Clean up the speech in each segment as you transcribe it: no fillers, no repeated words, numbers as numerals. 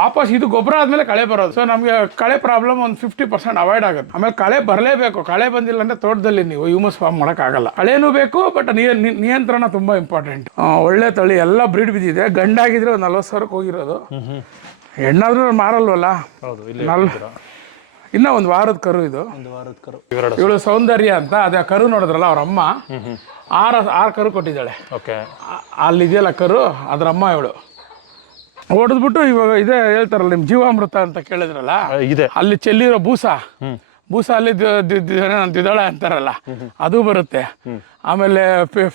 ವಾಪಸ್ ಇದು ಗೊಬ್ಬರ ಆದಮೇಲೆ ಕಳೆ ಬರೋದು. ಸೊ ನಮಗೆ ಕಳೆ ಪ್ರಾಬ್ಲಮ್ ಒಂದು 50% ಅವಾಯ್ಡ್ ಆಗುತ್ತೆ. ಆಮೇಲೆ ಕಳೆ ಬರಲೇಬೇಕು. ಕಳೆ ಬಂದಿಲ್ಲ ಅಂದರೆ ತೋಟದಲ್ಲಿ ನೀವು ಹ್ಯೂಮಸ್ ಫಾರ್ಮ್ ಮಾಡೋಕ್ಕಾಗಲ್ಲ. ಕಳೆನೂ ಬೇಕು, ಬಟ್ ನಿಯಂತ್ರಣ ತುಂಬ ಇಂಪಾರ್ಟೆಂಟ್. ಒಳ್ಳೆ ತಳಿ ಎಲ್ಲ ಬ್ರೀಡ್ ಬಿದ್ದಿದೆ. ಗಂಡಾಗಿದ್ರೆ ಒಂದು 40,000ಕ್ಕೆ ಹೋಗಿರೋದು. ಹೆಣ್ಣಾದ್ರೂ ಮಾರಲ್ವಲ್ಲ. ಇನ್ನ ಒಂದು ವಾರದ ಕರು ಇದು. ಇವಳು ಸೌಂದರ್ಯ ಅಂತ, ಅದೇ ಕರು ನೋಡಿದ್ರಲ್ಲ ಅವ್ರ ಅಮ್ಮ. ಆರು ಕರು ಕೊಟ್ಟಿದ್ದಾಳೆ. ಅಲ್ಲಿದೆಯಲ್ಲ ಕರು, ಅದ್ರ ಅಮ್ಮ ಇವಳು. ಹೊಡೆದ್ಬಿಟ್ಟು ಇವಾಗ ಇದೇ ಹೇಳ್ತಾರಲ್ಲ ನಿಮ್ಮ ಜೀವಾಮೃತ ಅಂತ ಕೇಳಿದ್ರಲ್ಲ, ಅಲ್ಲಿ ಚೆಲ್ಲಿರೋ ಬೂಸ ಅಲ್ಲಿ ದಿದಳೆ ಅಂತಾರಲ್ಲ, ಅದು ಬರುತ್ತೆ. ಆಮೇಲೆ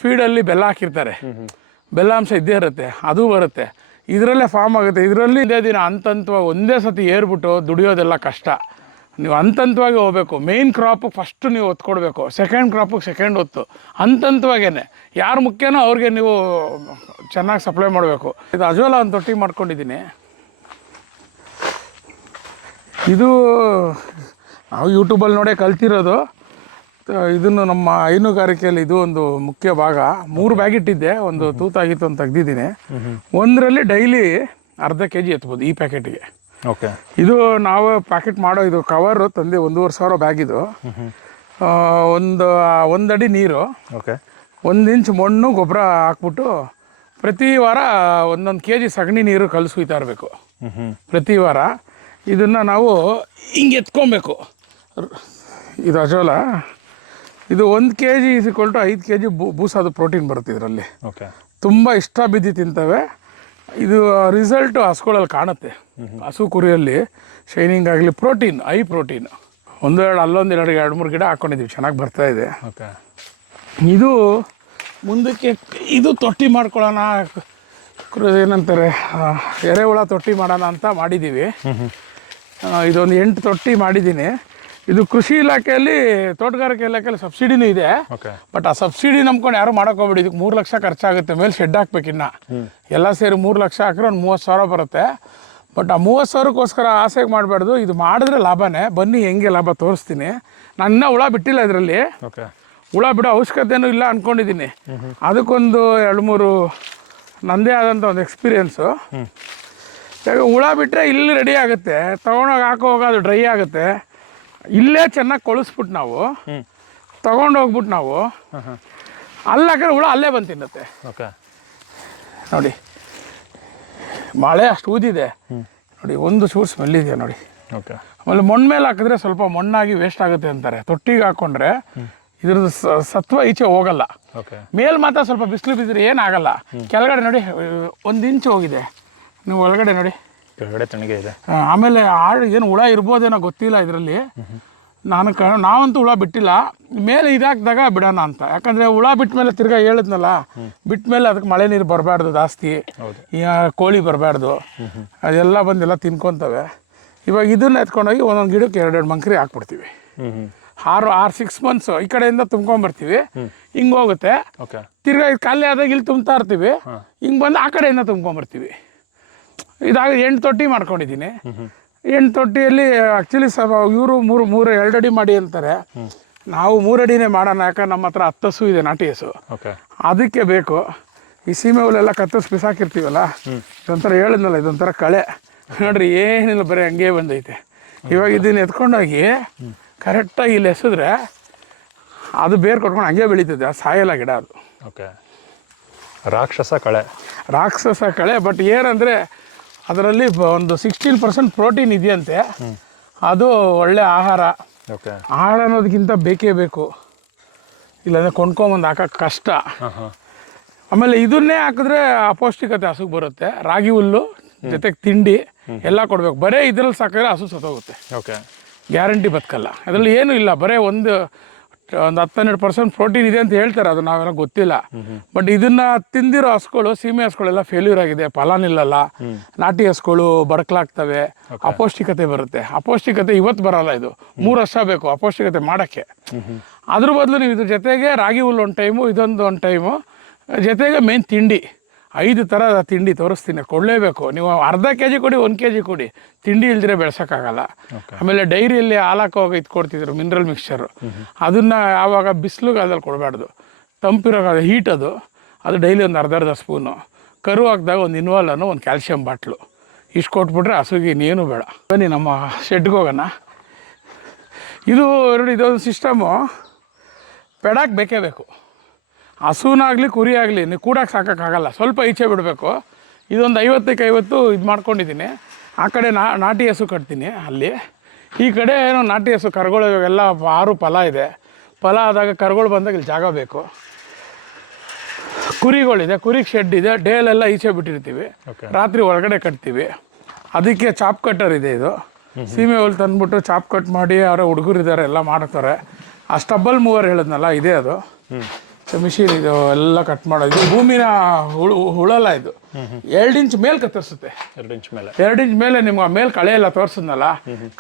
ಫೀಡಲ್ಲಿ ಬೆಲ್ಲ ಹಾಕಿರ್ತಾರೆ, ಬೆಲ್ಲಾಂಶ ಇದ್ದೇ ಇರುತ್ತೆ, ಅದು ಬರುತ್ತೆ. ಇದರಲ್ಲೇ ಫಾರ್ಮ್ ಆಗುತ್ತೆ. ಇದರಲ್ಲಿ ಇದೇ ದಿನ ಹಂತವಾಗಿ ಒಂದೇ ಸತಿ ಏರ್ಬಿಟ್ಟು ದುಡಿಯೋದೆಲ್ಲ ಕಷ್ಟ. ನೀವು ಹಂತವಾಗಿ ಹೋಗ್ಬೇಕು. ಮೇಯ್ನ್ ಕ್ರಾಪಿಗೆ ಫಸ್ಟು ನೀವು ಒತ್ತು ಕೊಡಬೇಕು, ಸೆಕೆಂಡ್ ಕ್ರಾಪಿಗೆ ಸೆಕೆಂಡ್ ಒತ್ತು, ಹಂತವಾಗೇ ಯಾರು ಮುಖ್ಯನೋ ಅವ್ರಿಗೆ ನೀವು ಚೆನ್ನಾಗಿ ಸಪ್ಲೈ ಮಾಡಬೇಕು. ಇದು ಅಜೋಲ ಒಂದು ತೊಟ್ಟಿ ಮಾಡ್ಕೊಂಡಿದ್ದೀನಿ. ಇದು ನಾವು ಯೂಟ್ಯೂಬಲ್ಲಿ ನೋಡೇ ಕಲ್ತಿರೋದು. ಇದನ್ನು ನಮ್ಮ ಹೈನುಗಾರಿಕೆಯಲ್ಲಿ ಇದು ಒಂದು ಮುಖ್ಯ ಭಾಗ. 3 ಬ್ಯಾಗ್ ಇಟ್ಟಿದ್ದೆ, ಒಂದು ತೂತಾಗಿತ್ತು ಅಂತ ತೆಗ್ದಿದ್ದೀನಿ. ಒಂದರಲ್ಲಿ ಡೈಲಿ ಅರ್ಧ kg ಎತ್ಬೋದು ಈ ಪ್ಯಾಕೆಟಿಗೆ. ಇದು ನಾವು ಪ್ಯಾಕೆಟ್ ಮಾಡೋ ಇದು ಕವರು ತಂದೆ 1,500 ಬ್ಯಾಗ್. ಇದು ಒಂದು ಅಡಿ ನೀರು, 1 ಇಂಚ್ ಮಣ್ಣು, ಗೊಬ್ಬರ ಹಾಕ್ಬಿಟ್ಟು ಪ್ರತಿ ವಾರ 1 kg ಸಗಣಿ ನೀರು ಕಲಿಸ್ಕೊಯ್ತಾ ಇರಬೇಕು ಪ್ರತಿ ವಾರ. ಇದನ್ನು ನಾವು ಹಿಂಗೆ ಎತ್ಕೊಬೇಕು. ಇದು ಅಜೋಲ. ಇದು 1 kg = 5 kg ಬೂಸಾದ ಪ್ರೋಟೀನ್ ಬರುತ್ತೆ ಇದರಲ್ಲಿ. ತುಂಬ ಇಷ್ಟ ಬಿದ್ದು ತಿಂತವೆ. ಇದು ರಿಸಲ್ಟು ಹಸುಗಳಲ್ಲಿ ಕಾಣುತ್ತೆ. ಹಸು ಕುರಿಯಲ್ಲಿ ಶೈನಿಂಗ್ ಆಗಲಿ, ಪ್ರೋಟೀನ್, ಹೈ ಪ್ರೋಟೀನ್. 2-3 ಗಿಡ ಹಾಕ್ಕೊಂಡಿದ್ದೀವಿ, ಚೆನ್ನಾಗಿ ಬರ್ತಾಯಿದೆ. ಇದು ಮುಂದಕ್ಕೆ ಇದು ತೊಟ್ಟಿ ಮಾಡ್ಕೊಳ್ಳೋಣ, ಏನಂತಾರೆ ಎರೆಹುಳ ತೊಟ್ಟಿ ಮಾಡೋಣ ಅಂತ ಮಾಡಿದ್ದೀವಿ. ಇದೊಂದು 8 ತೊಟ್ಟಿ ಮಾಡಿದ್ದೀನಿ. ಇದು ಕೃಷಿ ಇಲಾಖೆಯಲ್ಲಿ, ತೋಟಗಾರಿಕೆ ಇಲಾಖೆಯಲ್ಲಿ ಸಬ್ಸಿಡಿನೂ ಇದೆ. ಬಟ್ ಆ ಸಬ್ಸಿಡಿ ನಂಬ್ಕೊಂಡು ಯಾರು ಮಾಡೋಕ್ಕೋಗ್ಬೇಡಿ. ಇದಕ್ಕೆ 3 ಲಕ್ಷ ಖರ್ಚಾಗುತ್ತೆ. ಮೇಲೆ ಶೆಡ್ ಹಾಕ್ಬೇಕಿನ್ನ ಎಲ್ಲ ಸೇರಿ 3 ಲಕ್ಷ ಹಾಕಿದ್ರೆ ಒಂದು 30,000 ಬರುತ್ತೆ. ಬಟ್ ಆ 30,000ಕ್ಕೋಸ್ಕರ ಆಸೆಗೆ ಮಾಡಬಾರ್ದು. ಇದು ಮಾಡಿದ್ರೆ ಲಾಭನೇ. ಬನ್ನಿ ಹೆಂಗೆ ಲಾಭ ತೋರಿಸ್ತೀನಿ. ನಾನು ಇನ್ನೂ ಹುಳ ಬಿಟ್ಟಿಲ್ಲ ಇದರಲ್ಲಿ. ಹುಳ ಬಿಡೋ ಅವಶ್ಯಕತೆಯೂ ಇಲ್ಲ ಅಂದ್ಕೊಂಡಿದ್ದೀನಿ. ಅದಕ್ಕೊಂದು 2-3 ನನ್ನದೇ ಆದಂಥ ಒಂದು ಎಕ್ಸ್ಪೀರಿಯೆನ್ಸು. ಈಗ ಹುಳ ಬಿಟ್ಟರೆ ಇಲ್ಲಿ ರೆಡಿ ಆಗುತ್ತೆ, ತೊಗೊಂಡೋಗಿ ಹಾಕೋವಾಗ ಅದು ಡ್ರೈ ಆಗುತ್ತೆ. ಇಲ್ಲೇ ಚೆನ್ನಾಗಿ ಕೊಳಿಸ್ಬಿಟ್ಟು ನಾವು ತೊಗೊಂಡೋಗ್ಬಿಟ್ಟು ನಾವು ಅಲ್ಲಿ ಹಾಕಿದ್ರೆ ಹುಳ ಅಲ್ಲೇ ಬಂದು ತಿನ್ನುತ್ತೆ. ನೋಡಿ ಮಳೆ ಅಷ್ಟು ಊದಿದೆ ನೋಡಿ, ಒಂದು ಚೂರು ಸ್ಮೆಲ್ ಇದೆ ನೋಡಿ. ಆಮೇಲೆ ಮಣ್ಣು ಮೇಲೆ ಹಾಕಿದ್ರೆ ಸ್ವಲ್ಪ ಮಣ್ಣಾಗಿ ವೇಸ್ಟ್ ಆಗುತ್ತೆ ಅಂತಾರೆ. ತೊಟ್ಟಿಗೆ ಹಾಕ್ಕೊಂಡ್ರೆ ಇದ್ರದ್ದು ಸತ್ವ ಈಚೆ ಹೋಗಲ್ಲ. ಮೇಲ್ ಮಾತ್ರ ಸ್ವಲ್ಪ ಬಿಸಿಲು ಬಿದ್ದರೆ ಏನಾಗಲ್ಲ. ಕೆಳಗಡೆ ನೋಡಿ 1 ಇಂಚ್ ಹೋಗಿದೆ. ನೀವು ಒಳಗಡೆ ನೋಡಿ, ಕೆಳಗಡೆ ತಣ್ಣಗೆ ಇದೆ. ಆಮೇಲೆ ಏನು ಹುಳ ಇರ್ಬೋದೇನೋ ಗೊತ್ತಿಲ್ಲ ಇದರಲ್ಲಿ. ನಾವಂತೂ ಹುಳ ಬಿಟ್ಟಿಲ್ಲ. ಮೇಲೆ ಇದಾಕಿದಾಗ ಬಿಡೋಣ ಅಂತ. ಯಾಕಂದರೆ ಹುಳ ಬಿಟ್ಟ ಮೇಲೆ ತಿರ್ಗಾ ಹೇಳಿದ್ನಲ್ಲ, ಬಿಟ್ಟ ಮೇಲೆ ಅದಕ್ಕೆ ಮಳೆ ನೀರು ಬರಬಾರ್ದು ಜಾಸ್ತಿ, ಕೋಳಿ ಬರಬಾರ್ದು, ಅದೆಲ್ಲ ಬಂದೆಲ್ಲ ತಿನ್ಕೊತವೆ. ಇವಾಗ ಇದನ್ನ ಎತ್ಕೊಂಡೋಗಿ ಒಂದೊಂದು ಗಿಡಕ್ಕೆ 2-2 ಮಂಕ್ರಿ ಹಾಕ್ಬಿಡ್ತೀವಿ. 6 ಮಂತ್ಸು ಈ ಕಡೆಯಿಂದ ತುಂಬ್ಕೊಂಬರ್ತೀವಿ. ಹಿಂಗೆ ಹೋಗುತ್ತೆ. ತಿರ್ಗಾ ಇದು ಖಾಲಿ ಆದಾಗ ಇಲ್ಲಿ ತುಂಬ್ತಾ ಇರ್ತೀವಿ. ಹಿಂಗೆ ಬಂದು ಆ ಕಡೆಯಿಂದ ತುಂಬ್ಕೊಂಬರ್ತೀವಿ. ಇದಾಗ 8 ತೊಟ್ಟಿ ಮಾಡ್ಕೊಂಡಿದ್ದೀನಿ. 8 ತೊಟ್ಟಿಯಲ್ಲಿ ಆ್ಯಕ್ಚುಲಿ ಇವರು 2 ಅಡಿ ಮಾಡಿ ಅಂತಾರೆ. ನಾವು 3 ಅಡಿನೇ ಮಾಡೋಣ. ಯಾಕಂದ್ರೆ ನಮ್ಮ ಹತ್ರ 10 ಹಸು ಇದೆ, ನಾಟಿ ಹಸು. ಅದಕ್ಕೆ ಬೇಕು. ಈ ಸೀಮೆ ಹುಲ್ಲೆಲ್ಲ ಕತ್ತರಿಸಿ ಬಿಸಾಕಿರ್ತೀವಲ್ಲ, ಇದೊಂಥರ ಹೇಳಿದ್ನಲ್ಲ, ಇದೊಂಥರ ಕಳೆ ನೋಡ್ರಿ, ಏನಿಲ್ಲ, ಬರೀ ಹಂಗೆ ಬಂದೈತೆ. ಇವಾಗ ಇದನ್ನು ಎತ್ಕೊಂಡೋಗಿ ಕರೆಕ್ಟಾಗಿ ಇಲ್ಲಿ ಎಸಿದ್ರೆ ಅದು ಬೇರೆ ಕೊಟ್ಕೊಂಡು ಹಂಗೆ ಬೆಳೀತದೆ. ಅದು ಸಾಯಲ್ಲ ಗಿಡ. ಅದು ರಾಕ್ಷಸ ಕಳೆ. ಬಟ್ ಏನಂದರೆ ಅದರಲ್ಲಿ ಒಂದು 16% ಪ್ರೋಟೀನ್ ಇದೆಯಂತೆ. ಅದು ಒಳ್ಳೆ ಆಹಾರ. ಆಹಾರ ಅನ್ನೋದಕ್ಕಿಂತ ಬೇಕೇ ಬೇಕು, ಇಲ್ಲಾಂದರೆ ಕೊಂಡ್ಕೊಂಬಂದು ಹಾಕೋಕ್ಕೆ ಕಷ್ಟ. ಆಮೇಲೆ ಇದನ್ನೇ ಹಾಕಿದ್ರೆ ಅಪೌಷ್ಟಿಕತೆ ಹಸುಗೆ ಬರುತ್ತೆ. ರಾಗಿ ಹುಲ್ಲು ಜೊತೆಗೆ ತಿಂಡಿ ಎಲ್ಲ ಕೊಡಬೇಕು. ಬರೀ ಇದರಲ್ಲಿ ಸಾಕಿದ್ರೆ ಹಸು ಸತ್ತೋಗುತ್ತೆ, ಗ್ಯಾರಂಟಿ ಬದುಕಲ್ಲ. ಅದರಲ್ಲಿ ಏನೂ ಇಲ್ಲ, ಬರೀ ಒಂದು 10-12% ಪ್ರೋಟೀನ್ ಇದೆ ಅಂತ ಹೇಳ್ತಾರೆ. ಅದು ನಾವೆಲ್ಲ ಗೊತ್ತಿಲ್ಲ. ಬಟ್ ಇದನ್ನು ತಿಂದಿರೋ ಹಸುಗಳು, ಸೀಮೆ ಹಸುಗಳೆಲ್ಲ ಫೇಲ್ಯೂರ್ ಆಗಿದೆ, ಫಲ ನಿಲ್ಲಲ್ಲ. ನಾಟಿ ಹಸುಗಳು ಬಡಕಲಾಗ್ತವೆ, ಅಪೌಷ್ಟಿಕತೆ ಬರುತ್ತೆ. ಅಪೌಷ್ಟಿಕತೆ ಇವತ್ತು ಬರಲ್ಲ, ಇದು 3 ವರ್ಷ ಬೇಕು ಅಪೌಷ್ಟಿಕತೆ ಮಾಡೋಕ್ಕೆ. ಅದ್ರ ಬದಲು ನೀವು ಇದ್ರ ಜೊತೆಗೆ ರಾಗಿ ಹುಲ್ಲು ಒಂದು ಟೈಮು, ಇದೊಂದು ಒಂದು ಟೈಮು, ಜೊತೆಗೆ ಮೇನ್ ತಿಂಡಿ 5 ಥರದ ತಿಂಡಿ ತೋರಿಸ್ತೀನಿ, ಕೊಡಲೇಬೇಕು. ನೀವು ಅರ್ಧ kg ಕೊಡಿ, 1 kg ಕೊಡಿ, ತಿಂಡಿ ಇಲ್ದಿರೆ ಬೆಳೆಸೋಕ್ಕಾಗಲ್ಲ. ಆಮೇಲೆ ಡೈರಿಯಲ್ಲಿ ಹಾಲಾಕೋವಾಗ ಇದು ಕೊಡ್ತಿದ್ರು, ಮಿನರಲ್ ಮಿಕ್ಸ್ಚರು. ಅದನ್ನು ಯಾವಾಗ ಬಿಸಿಲುಗಾಲದಲ್ಲಿ ಕೊಡಬಾರ್ದು, ತಂಪಿರೋ ಹೀಟ್ ಅದು ಡೈಲಿ ಒಂದು ಅರ್ಧ ಸ್ಪೂನು. ಕರು ಹಾಕಿದಾಗ ಒಂದು ಇನ್ವಾಲನ್ನು, ಒಂದು ಕ್ಯಾಲ್ಶಿಯಂ ಬಾಟ್ಲು, ಇಷ್ಟು ಕೊಟ್ಬಿಟ್ರೆ ಹಸುಗೆ ಇನ್ನೇನು ಬೇಡ. ಬನ್ನಿ ನಮ್ಮ ಶೆಡ್ಗೆ ಹೋಗೋಣ. ಇದು ನೋಡಿ, ಇದೊಂದು ಸಿಸ್ಟಮು. ಪೆಡಾಕ್ ಬೇಕೇ ಬೇಕು. ಹಸುನಾಗಲಿ ಕುರಿ ಆಗಲಿ ನೀವು ಕೂಡಕ್ಕೆ ಸಾಕೋಕ್ಕಾಗಲ್ಲ, ಸ್ವಲ್ಪ ಈಚೆ ಬಿಡಬೇಕು. ಇದೊಂದು 50ಕ್ಕೆ 50 ಇದು ಮಾಡ್ಕೊಂಡಿದ್ದೀನಿ. ಆ ಕಡೆ ನಾಟಿ ಹಸು ಕಟ್ತೀನಿ ಅಲ್ಲಿ, ಈ ಕಡೆ ಏನೋ ನಾಟಿ ಹಸು ಕರುಗಳು ಎಲ್ಲ 6 ಫಲ ಇದೆ. ಫಲ ಆದಾಗ ಕರುಗಳು ಬಂದಾಗ ಇಲ್ಲಿ ಜಾಗ ಬೇಕು. ಕುರಿಗಳಿದೆ, ಕುರಿಗೆ ಶೆಡ್ ಇದೆ. ಡೇಲೆಲ್ಲ ಈಚೆ ಬಿಟ್ಟಿರ್ತೀವಿ, ರಾತ್ರಿ ಒಳಗಡೆ ಕಟ್ತೀವಿ. ಅದಕ್ಕೆ ಚಾಪ್ ಕಟ್ಟರ್ ಇದೆ. ಇದು ಸೀಮೆ ಹುಲ್ಲು ತಂದ್ಬಿಟ್ಟು ಚಾಪ್ ಕಟ್ ಮಾಡಿ ಅವರ ಹುಡುಗರಿದ್ದಾರೆ ಎಲ್ಲ ಮಾಡ್ತಾರೆ. ಆ ಸ್ಟಬ್ಬಲ್ ಮೂವರ್ ಹೇಳಿದ್ನಲ್ಲ, ಇದೆ ಅದು ಮಿಷಿನ್. ಇದು ಎಲ್ಲ ಕಟ್ ಮಾಡೋದು. ಇದು ಭೂಮಿನ ಹುಳಲ್ಲ, ಇದು 2 ಇಂಚ್ ಮೇಲೆ ಕತ್ತರಿಸುತ್ತೆ. 2 ಇಂಚ್ ಮೇಲೆ ನಿಮ್ಗೆ ಆ ಮೇಲೆ ಕಳೆ ಎಲ್ಲ ತೋರಿಸಿದ್ನಲ್ಲ,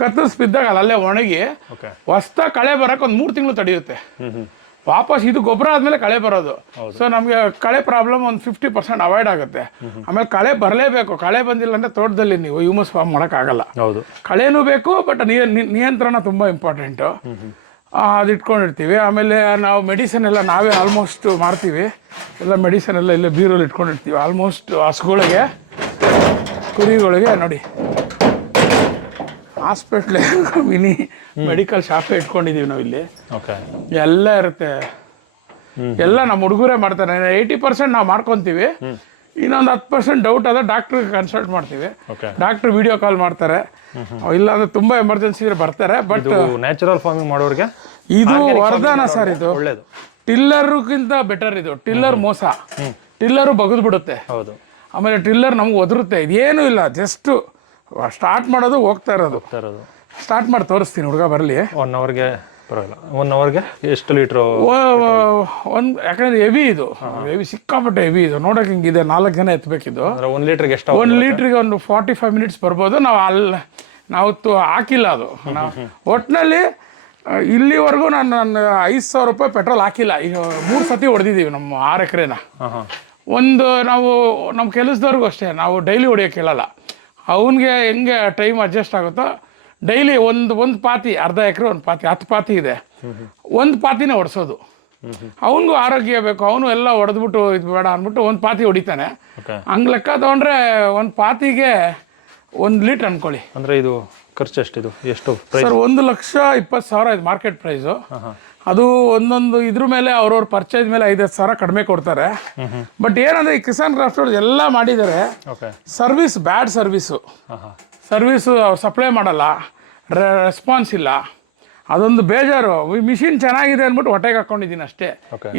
ಕತ್ತರಿಸ್ಬಿದ್ದಾಗ ಅಲ್ಲೇ ಒಣಗಿ ಹೊಸ್ತ ಕಳೆ ಬರೋಕೆ ಒಂದು 3 ತಿಂಗಳು ತಡೆಯುತ್ತೆ. ವಾಪಸ್ ಇದು ಗೊಬ್ಬರ ಆದಮೇಲೆ ಕಳೆ ಬರೋದು. ಸೊ ನಮಗೆ ಕಳೆ ಪ್ರಾಬ್ಲಮ್ ಒಂದು 50% ಅವಾಯ್ಡ್ ಆಗುತ್ತೆ. ಆಮೇಲೆ ಕಳೆ ಬರಲೇಬೇಕು. ಕಳೆ ಬಂದಿಲ್ಲ ಅಂದರೆ ತೋಟದಲ್ಲಿ ನೀವು ಹ್ಯೂಮಸ್ ಫಾರ್ಮ್ ಮಾಡೋಕ್ಕಾಗಲ್ಲ. ಕಳೆನೂ ಬೇಕು, ಬಟ್ ನಿಯಂತ್ರಣ ತುಂಬ ಇಂಪಾರ್ಟೆಂಟು. ಅದು ಇಟ್ಕೊಂಡಿರ್ತೀವಿ. ಆಮೇಲೆ ನಾವು ಮೆಡಿಸಿನ್ ಎಲ್ಲ ನಾವೇ ಆಲ್ಮೋಸ್ಟ್ ಮಾಡ್ತೀವಿ. ಎಲ್ಲ ಮೆಡಿಸಿನ್ ಎಲ್ಲ ಇಲ್ಲೇ ಬೀರಲ್ಲಿ ಇಟ್ಕೊಂಡಿರ್ತೀವಿ. ಆಲ್ಮೋಸ್ಟ್ ಹಸುಗಳಿಗೆ, ಕುರಿಗಳಿಗೆ ನೋಡಿ ಹಾಸ್ಪಿಟ್ಲ್ ಮಿನಿ ಮೆಡಿಕಲ್ ಶಾಪೇ ಇಟ್ಕೊಂಡಿದ್ದೀವಿ ನಾವು ಇಲ್ಲಿ. ಎಲ್ಲ ಇರುತ್ತೆ. ಎಲ್ಲ ನಮ್ಮ ಹುಡುಗರೇ ಮಾಡ್ತಾರೆ. 80% ನಾವು ಮಾಡ್ಕೊತೀವಿ. ಇನ್ನೊಂದು 10% ಡೌಟ್ ಆದ್ರೆ ಡಾಕ್ಟ್ರಿಗೆ ಕನ್ಸಲ್ಟ್ ಮಾಡ್ತೀವಿ. ಡಾಕ್ಟ್ರ್ ವಿಡಿಯೋ ಕಾಲ್ ಮಾಡ್ತಾರೆ. ಇಲ್ಲ ಅಂದ್ರೆ ತುಂಬಾ ಎಮರ್ಜೆನ್ಸಿ ಇದ್ರೆ ಬರ್ತಾರೆ. ಬಟ್ ನ್ಯಾಚುರಲ್ ಫಾರ್ಮಿಂಗ್ ಮಾಡೋರಿಗೆ ಇದು ವರದಾನ ಸರ್. ಇದು ಒಳ್ಳೇದು. ಟಿಲ್ಲರ್ಗಿಂತ ಬೆಟರ್. ಇದು ಟಿಲ್ಲರ್ ಮೋಸ. ಟಿಲ್ಲರು ಬಗದು ಬಿಡುತ್ತೆ. ಆಮೇಲೆ ಟಿಲ್ಲರ್ ನಮ್ಗೆ ಒದರುತ್ತೆ. ಇದೇನು ಇಲ್ಲ, ಜಸ್ಟ್ ಸ್ಟಾರ್ಟ್ ಮಾಡೋದು, ಹೋಗ್ತಾ ಇರೋದು. ಸ್ಟಾರ್ಟ್ ಮಾಡಿ ತೋರಿಸ್ತೀನಿ, ಹುಡುಗ ಬರಲಿ. 1 ಅವರ್ಗೆ ಪರವಾಗಿಲ್ಲ. 1 ಅವರ್ಗೆ ಎಷ್ಟು ಲೀಟ್ರು? ಯಾಕಂದ್ರೆ ಹೆವಿ ಇದು, ಹೆವಿ ಸಿಕ್ಕಾಪಟ್ಟೆ ಹೆವಿ ಇದು. ನೋಡೋಕೆ ಹಿಂಗಿದೆ. 4 ಜನ ಎತ್ತಬೇಕಿದ್ದು. 1 ಲೀಟ್ರಿಗೆ ಎಷ್ಟು? 1 ಲೀಟ್ರಿಗೆ ಒಂದು 45 ಮಿನಿಟ್ಸ್ ಬರ್ಬೋದು. ನಾವು ಹಾಕಿಲ್ಲ ಅದು. ಒಟ್ಟಿನಲ್ಲಿ ಇಲ್ಲಿವರೆಗೂ ನಾನು 5,000 ರೂಪಾಯಿ ಪೆಟ್ರೋಲ್ ಹಾಕಿಲ್ಲ. ಈಗ 3 ಸತಿ ಹೊಡೆದಿದ್ದೀವಿ ನಮ್ಮ 6 ಎಕರೆನ. ನಾವು ನಮ್ಮ ಕೆಲಸದವ್ರಿಗೂ ಅಷ್ಟೇ, ನಾವು ಡೈಲಿ ಹೊಡಿಯೋಕೆ ಹೇಳಲ್ಲ. ಅವನಿಗೆ ಹೆಂಗೆ ಟೈಮ್ ಅಡ್ಜಸ್ಟ್ ಆಗುತ್ತೋ ಡೈಲಿ ಒಂದು ಪಾತಿ, ಅರ್ಧ ಎಕರೆ ಒಂದು ಪಾತಿ, 10 ಪಾತಿ ಇದೆ, ಒಂದು ಪಾತಿನೇ ಹೊಡ್ಸೋದು. ಅವನಿಗೂ ಆರೋಗ್ಯ ಬೇಕು. ಅವನು ಎಲ್ಲ ಹೊಡೆದ್ಬಿಟ್ಟು ಇದು ಬೇಡ ಅಂದ್ಬಿಟ್ಟು ಒಂದು ಪಾತಿ ಹೊಡಿತಾನೆ. ಹಂಗೆ ಲೆಕ್ಕ ತೊಗೊಂಡ್ರೆ ಒಂದು ಪಾತಿಗೆ 1 ಲೀಟ್ರ್ ಅನ್ಕೊಳ್ಳಿ. ಅಂದರೆ ಇದು ಖರ್ಚು ಎಷ್ಟಿದು? ಎಷ್ಟು ಸರ್? 1,20,000 ಇದು ಮಾರ್ಕೆಟ್ ಪ್ರೈಸು. ಅದು ಒಂದೊಂದು ಇದ್ರ ಮೇಲೆ ಅವ್ರವ್ರ ಪರ್ಚೇಸ್ ಮೇಲೆ 5,000 ಸಾವಿರ ಕಡಿಮೆ ಕೊಡ್ತಾರೆ. ಬಟ್ ಏನಂದರೆ ಈ ಕಿಸಾನ್ ಕ್ರಾಫ್ಟ್ ಅವ್ರು ಎಲ್ಲ ಮಾಡಿದ್ದಾರೆ. ಸರ್ವಿಸ್ ಬ್ಯಾಡ್ ಸರ್ವಿಸು. ಅವ್ರು ಸಪ್ಲೈ ಮಾಡಲ್ಲ, ರೆಸ್ಪಾನ್ಸ್ ಇಲ್ಲ. ಅದೊಂದು ಬೇಜಾರು. ಮಿಷಿನ್ ಚೆನ್ನಾಗಿದೆ ಅಂದ್ಬಿಟ್ಟು ಹೊಟ್ಟೆಗೆ ಹಾಕ್ಕೊಂಡಿದ್ದೀನಿ ಅಷ್ಟೇ.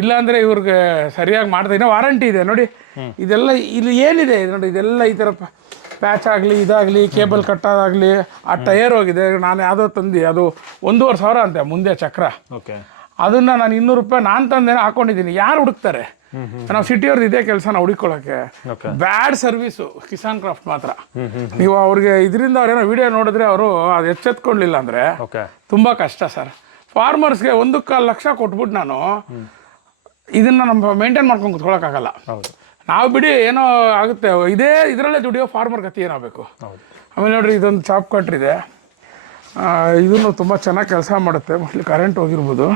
ಇಲ್ಲಾಂದರೆ ಇವ್ರಿಗೆ ಸರಿಯಾಗಿ ಮಾಡ್ತಾ ವಾರಂಟಿ ಇದೆ ನೋಡಿ. ಇದೆಲ್ಲ ಇಲ್ಲಿ ಏನಿದೆ ಇದು ನೋಡಿ. ಇದೆಲ್ಲ ಈ ಥರ ಪ್ಯಾಚ್ ಆಗಲಿ, ಇದಾಗಲಿ, ಕೇಬಲ್ ಕಟ್ಟೋದಾಗಲಿ, ಆ ಟಯರ್ ಹೋಗಿದೆ. ನಾನು ಯಾವುದೋ ತಂದು, ಅದು 1,500 ಅಂತೆ ಮುಂದೆ ಚಕ್ರ. ಅದನ್ನು ನಾನು 200 ರೂಪಾಯಿ ನಾನು ತಂದೇನೋ ಹಾಕೊಂಡಿದ್ದೀನಿ. ಯಾರು ಹುಡುಕ್ತಾರೆ? ನಾವು ಸಿಟಿಯವ್ರದ್ದು ಇದೇ ಕೆಲಸ ನಾವು ಹುಡುಕೊಳ್ಳೋಕ್ಕೆ. ಬ್ಯಾಡ್ ಸರ್ವಿಸು ಕಿಸಾನ್ ಕ್ರಾಫ್ಟ್ ಮಾತ್ರ. ನೀವು ಅವ್ರಿಗೆ ಇದರಿಂದ ಅವ್ರೇನೋ ವಿಡಿಯೋ ನೋಡಿದ್ರೆ ಅವರು ಅದು ಎಚ್ಚೆತ್ಕೊಳ್ಳಿಲ್ಲ ಅಂದರೆ ತುಂಬ ಕಷ್ಟ ಸರ್. ಫಾರ್ಮರ್ಸ್ಗೆ 1.25 ಲಕ್ಷ ಕೊಟ್ಬಿಟ್ಟು ನಾನು ಇದನ್ನು ನಮ್ಮ ಮೇಂಟೈನ್ ಮಾಡ್ಕೊಂಡು ಕುತ್ಕೊಳ್ಳೋಕ್ಕಾಗಲ್ಲ. ನಾವು ಬಿಡಿ ಏನೋ ಆಗುತ್ತೆ. ಇದರಲ್ಲೇ ದುಡಿಯೋ ಫಾರ್ಮರ್ ಗತಿ ಏನಾಗಬೇಕು. ಆಮೇಲೆ ನೋಡಿರಿ, ಇದೊಂದು ಚಾಪ್ ಕಟ್ರಿದೆ. ಇದನ್ನು ತುಂಬ ಚೆನ್ನಾಗಿ ಕೆಲಸ ಮಾಡುತ್ತೆ. ಮೋಸ್ಟ್ಲಿ ಕರೆಂಟ್ ಹೋಗಿರ್ಬೋದು.